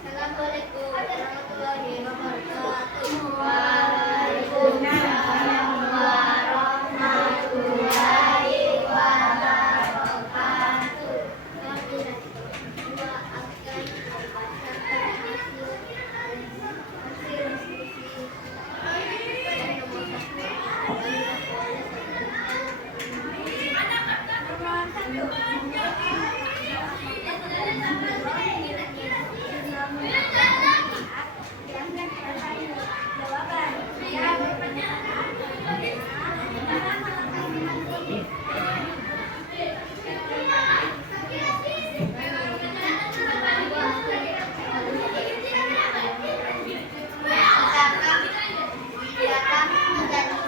Assalamualaikum warahmatullahi wabarakatuh. Waalaikumsalam warahmatullahi wabarakatuh. Dua akan membacakan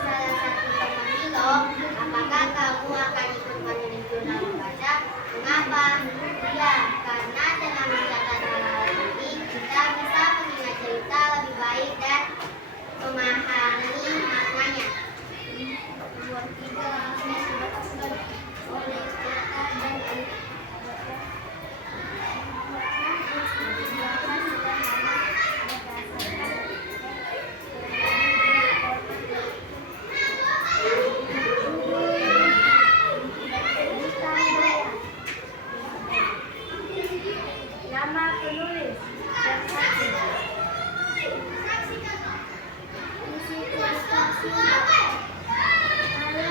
apakah kamu akan ikut menulis jurnal membaca? Mengapa? Ya, karena dengan mencatat hal-hal ini kita bisa mengingat cerita lebih baik dan memahami maknanya. Nomor 3, oleh kata dan nama penulis dan saksi. Isi ilustrasi dalam penulisan karena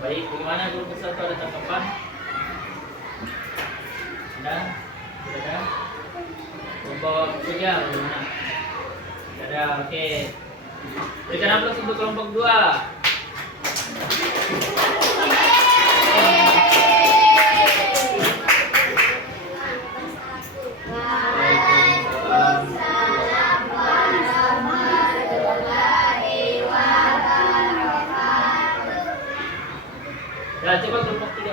Baik, bagaimana guru besar ada tanggapan? Ada? Tidak ada? Kelompok tiga bagaimana? Tidak ada, oke. Berikan aplaus untuk kelompok dua. Waalaikumsalam warahmatullahi wabarakatuh. Ya, coba kelompok tiga.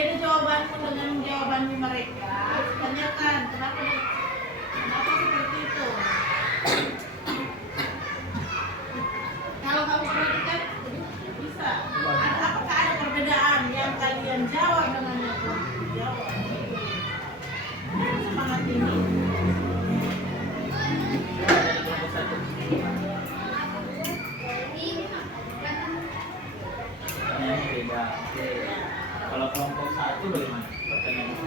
beda jawabanmu dengan jawaban mereka. Tanyakan kenapa seperti itu. Kalau kamu perhatikan bisa. Apakah ada perbedaan yang kalian jawab dengan yang kamu jawab? Semangat tinggi. Dari kelompok 1. Pertanyaan beda. Oke. Kalau kelompok 1 bagaimana pertanyaannya?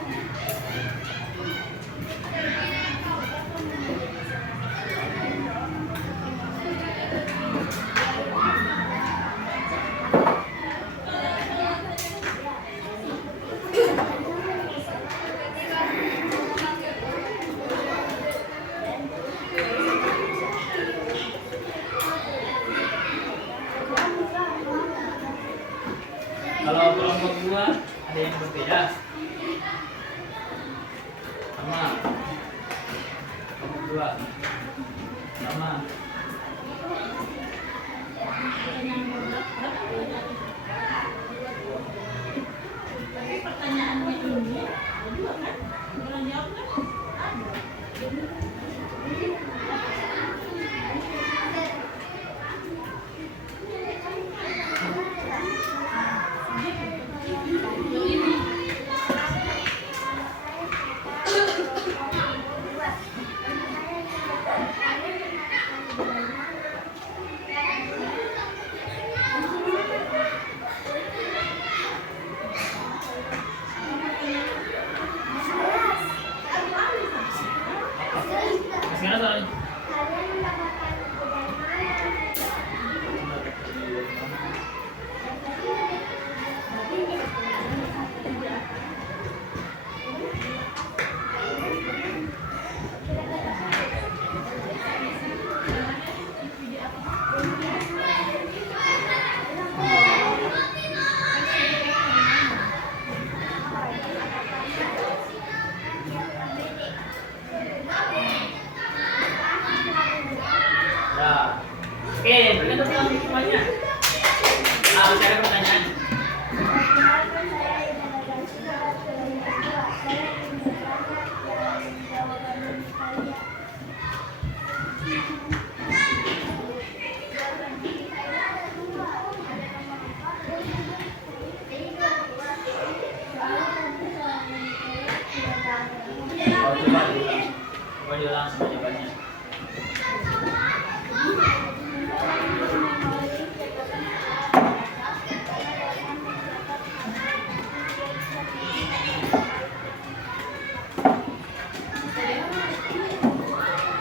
Kalau kelompok 2 ada yang berbeda? Sama. Kelompok 2 sama. Tapi pertanyaannya ini ada dua kan? Orang jawab kan? Ada. Masih ada soalnya. Kalian mendapatkan Ya. Oke, berikan tepuk tangan semuanya. Nah, masih ada pertanyaan. Perkenalkan saya Ida Gansika dari kelas 2. Saya ingin bertanya yang jawaban kalian. Oh, coba diulang semua jawabannya.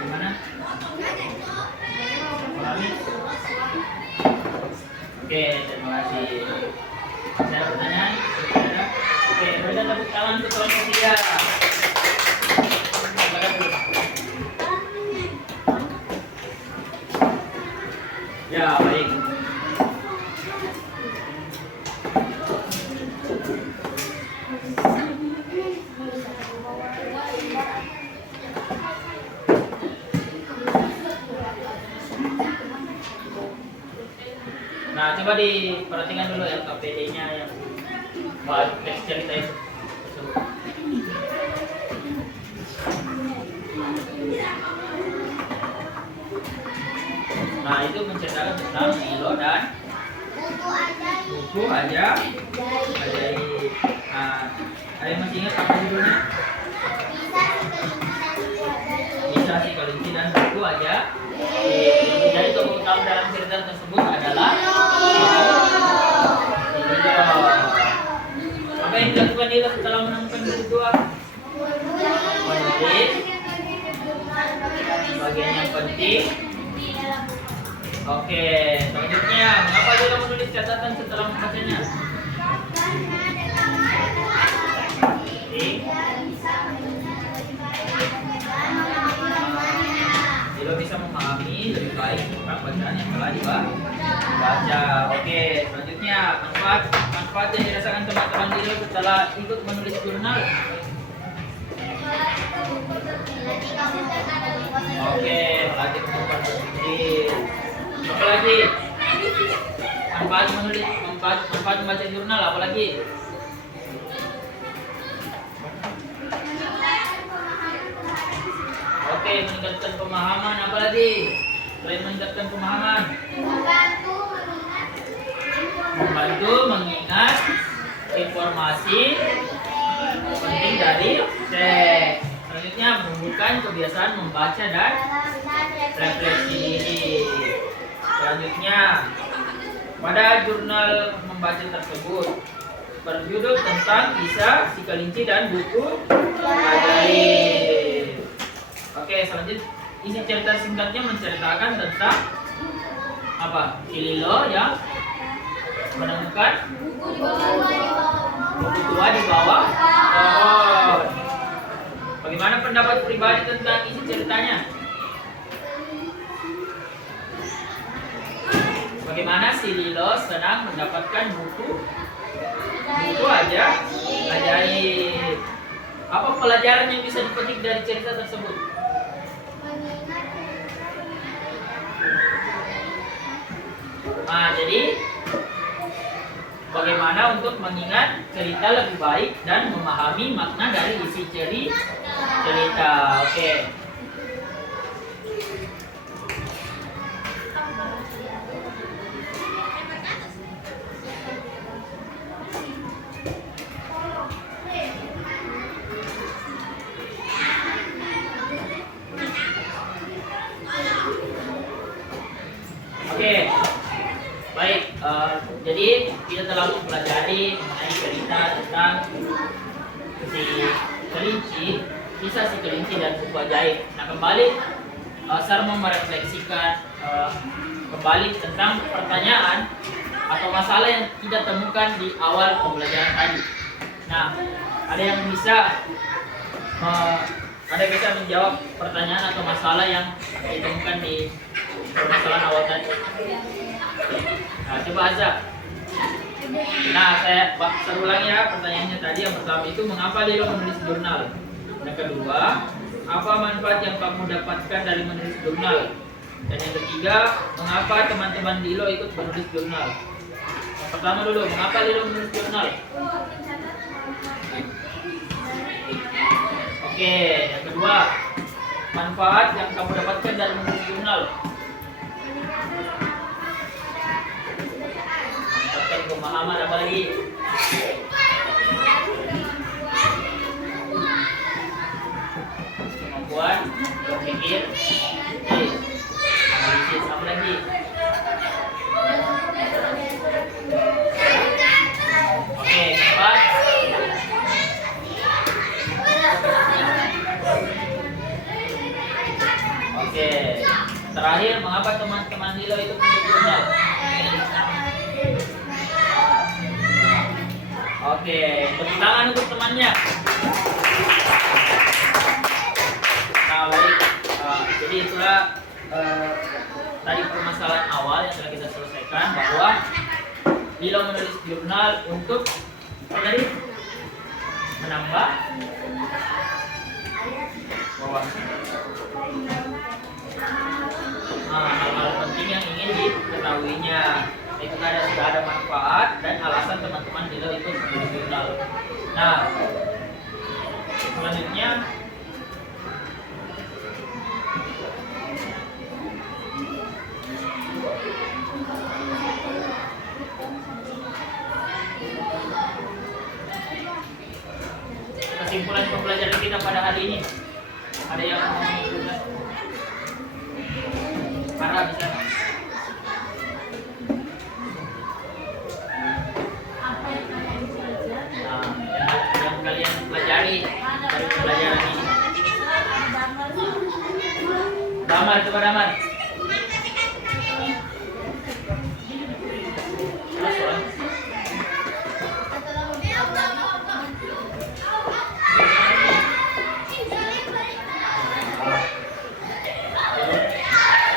Gimana? Ulangi. Oke, terima kasih. Masih ada pertanyaan? Tidak ada? Oke, berikan tepuk tangan untuk kelompok 3. Terima kasih. Ya, baik. Nah, coba diperhatikan dulu LKPD-nya yang buat teks cerita itu. Nah, itu menceritakan tentang Milo dan buku aja. Nah, ada yang masih ingat apa judulnya? Bisa si kelinci dan buku aja. Jadi tokoh utama dalam cerita tersebut adalah Milo. Apa yang dilakukan Milo setelah menemukan buku tua? Menulis bagian yang penting. Oke, selanjutnya mengapa Milo menulis catatan setelah membacanya? Milo bisa memahami lebih baik tentang bacaan yang telah dibaca. Oke, selanjutnya manfaat yang dirasakan teman-teman Milo setelah ikut menulis jurnal. Oke, melatih kemampuan berpikir. Apa lagi? Manfaat membaca jurnal, apa lagi? Oke, meningkatkan pemahaman apa lagi? Selain meningkatkan pemahaman, membantu mengingat informasi penting dari teks. Selanjutnya, menumbuhkan kebiasaan membaca dan refleksi diri. Selanjutnya, pada jurnal membaca tersebut berjudul tentang kisah si kelinci dan buku ajaib. Oke, selanjutnya isi cerita singkatnya menceritakan tentang apa? Si Lilo yang menemukan buku tua di bawah pohon. Bagaimana pendapat pribadi tentang isi ceritanya? Bagaimana si Lilo senang mendapatkan buku aja ajaib. Apa pelajaran yang bisa dipetik dari cerita tersebut? Nah, jadi bagaimana untuk mengingat cerita lebih baik dan memahami makna dari isi cerita. Oke. Oke, baik. Jadi kita telah mempelajari mengenai cerita tentang si kelinci, kisah si kelinci dan buku ajaib. Nah, kembali saya mau merefleksikan kembali tentang pertanyaan atau masalah yang kita temukan di awal pembelajaran tadi. Nah, ada yang bisa menjawab pertanyaan atau masalah yang ditemukan di permasalahan awal tadi. Nah, coba aja. Nah, saya ulangi ya pertanyaannya tadi. Yang pertama itu, mengapa Lilo menulis jurnal? Yang kedua, apa manfaat yang kamu dapatkan dari menulis jurnal? Dan yang ketiga, mengapa teman-teman Lilo ikut menulis jurnal? Yang pertama dulu, mengapa Lilo menulis jurnal? Oke, yang kedua, manfaat yang kamu dapatkan dari menulis jurnal? Meningkatkan pemahaman apa lagi? Kemampuan berpikir, analisis apa lagi? Oke, keempat. Oke, terakhir, mengapa teman-teman Lilo itu menulis jurnal? Oke, tepuk tangan untuk temannya. Nah, baik. Jadi itulah tadi permasalahan awal yang telah kita selesaikan, bahwa Lilo menulis jurnal untuk apa tadi? Menambah wawasan. Hal-hal penting yang ingin diketahuinya. Itu sudah ada manfaat dan alasan teman-teman Lilo ikut menulis jurnal. Nah, selanjutnya kesimpulan pembelajaran kita pada hari ini. Ada yang mau menyimpulkan? Para bisa. Yang kalian pelajari dari pembelajaran ini. Damar, coba Damar.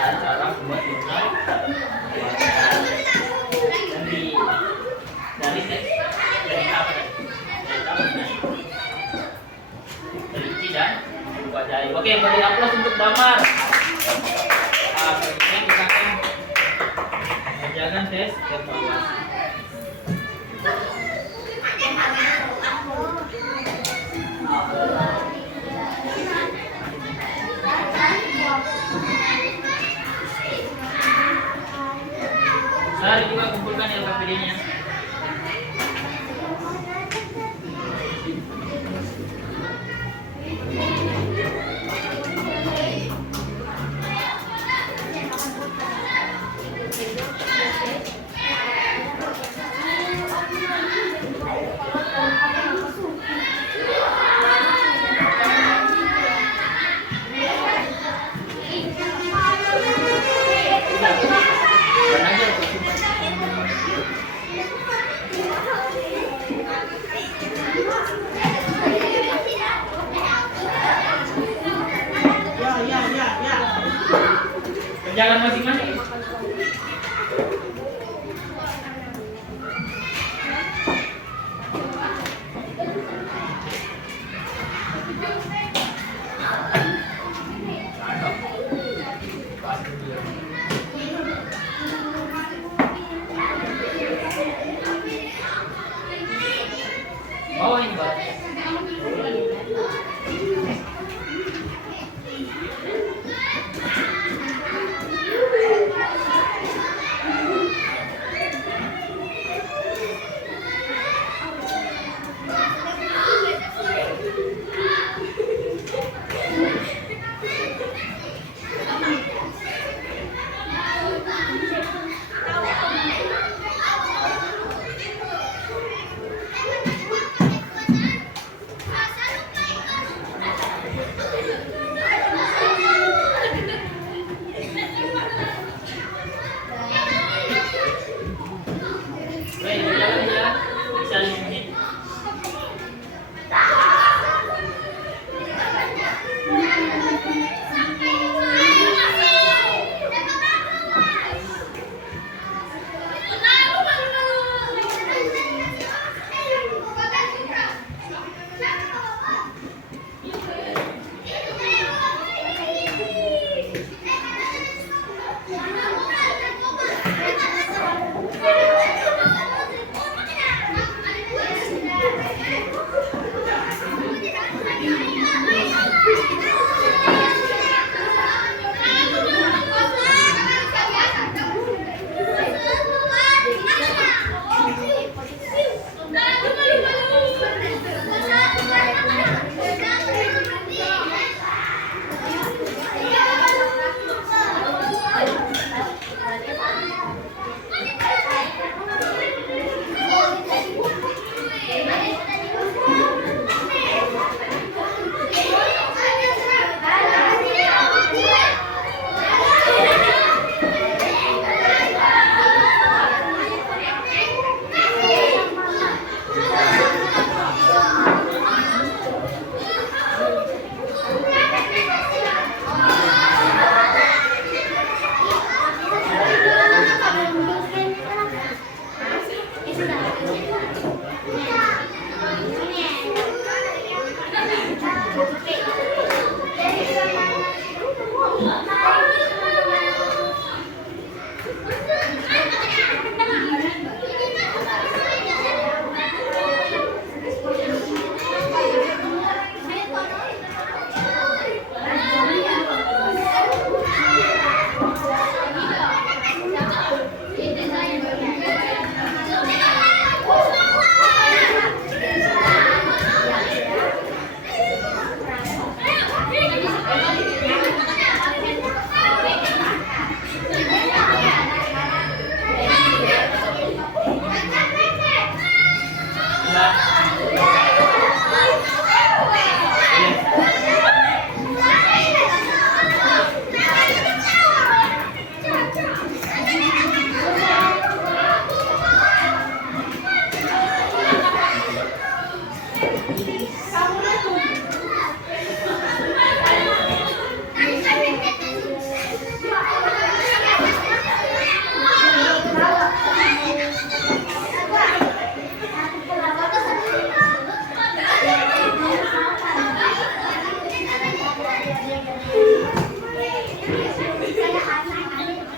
Cara buat jurnal dari teks kelinci dan buku ajaib. Oke, beri aplaus untuk Damar. Selanjutnya kita akan mengerjakan tes evaluasi. Ya. Kerjakan masing-masing. Oh ini Pak. Baik, jalan ya. Bisa 5 menit.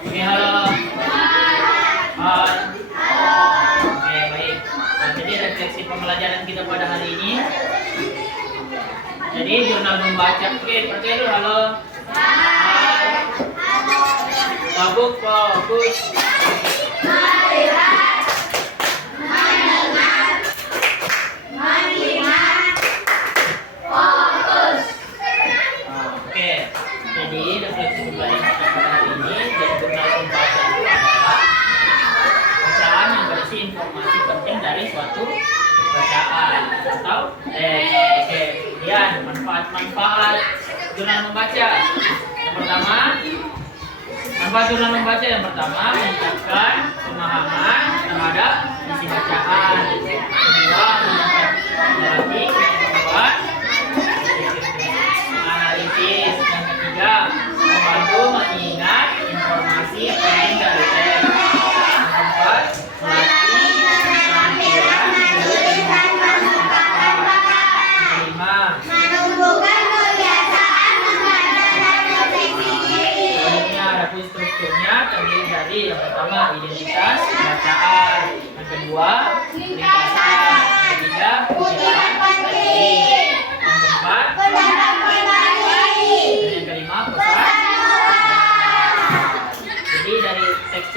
Oke, halo. Hai. Oke, baik. Nah, jadi refleksi pembelajaran kita pada hari ini. Jadi jurnal membaca. Oke, percaya dulu. Halo. Hai. Babuk, fokus. Oke, jadi refleksi pembelajaran kita pada hari ini dari jurnal membaca itu adalah bacaan yang berisi informasi penting dari suatu bacaan atau kemudian manfaat jurnal membaca. Yang pertama, manfaat jurnal membaca yang pertama meningkatkan pemahaman terhadap isi bacaan. Kedua, melatih kemampuan analisis. Yang ketiga,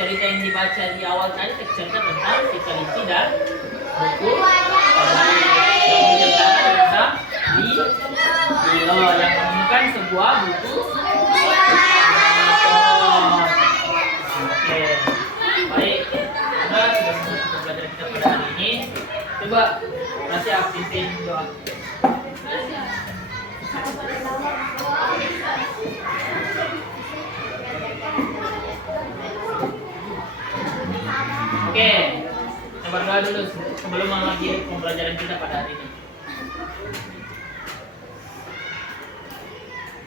cerita yang dibaca di awal tadi cerita tentang si kelinci dan buku yang menceritakan tentang yang menemukan sebuah buku. Oke, baik. Karena sudah menutup pelajaran kita pada hari ini, coba kasih aktifin doa. Oke, kita berdoa dulu sebelum mengakhiri pembelajaran kita pada hari ini.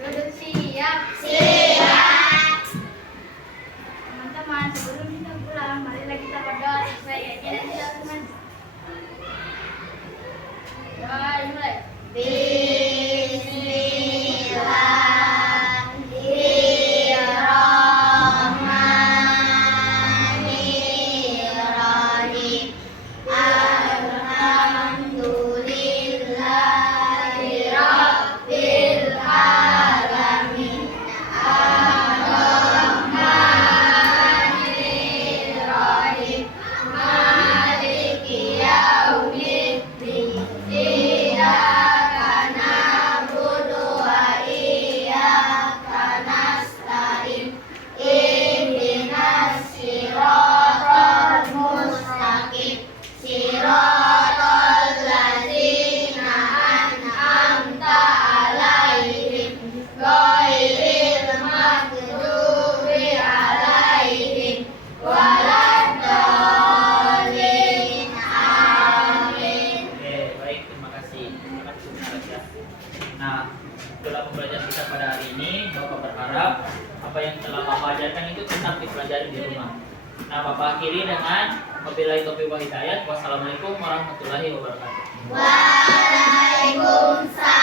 Duduk siap. Siap. Teman-teman, sebelum kita pulang, marilah kita berdoa supaya ayatnya dan tidak teman. Doa dimulai. Bismillahirrahmanirrahim. Alhamdulillahirabbil alamin. Ar-Rahmanirrahim. Maliki yaumiddin. Iyyaka na'budu wa iyyaka nasta'in. Ihdinas siratal mustaqim. Siratal ladzina an'amta 'alaihim ghairil maghdubi 'alaihim waladdallin. Amin. Oke, baik, terima kasih. Terima kasih Bunda Rasya. Nah, setelah pembelajaran kita pada hari ini, Bapak berharap apa yang telah Bapak ajarkan itu tetap dipelajari di rumah. Nah, Bapak akhiri dengan wabillahi taufiq wal hidayah. Wassalamualaikum warahmatullahi wabarakatuh. Waalaikumsalam.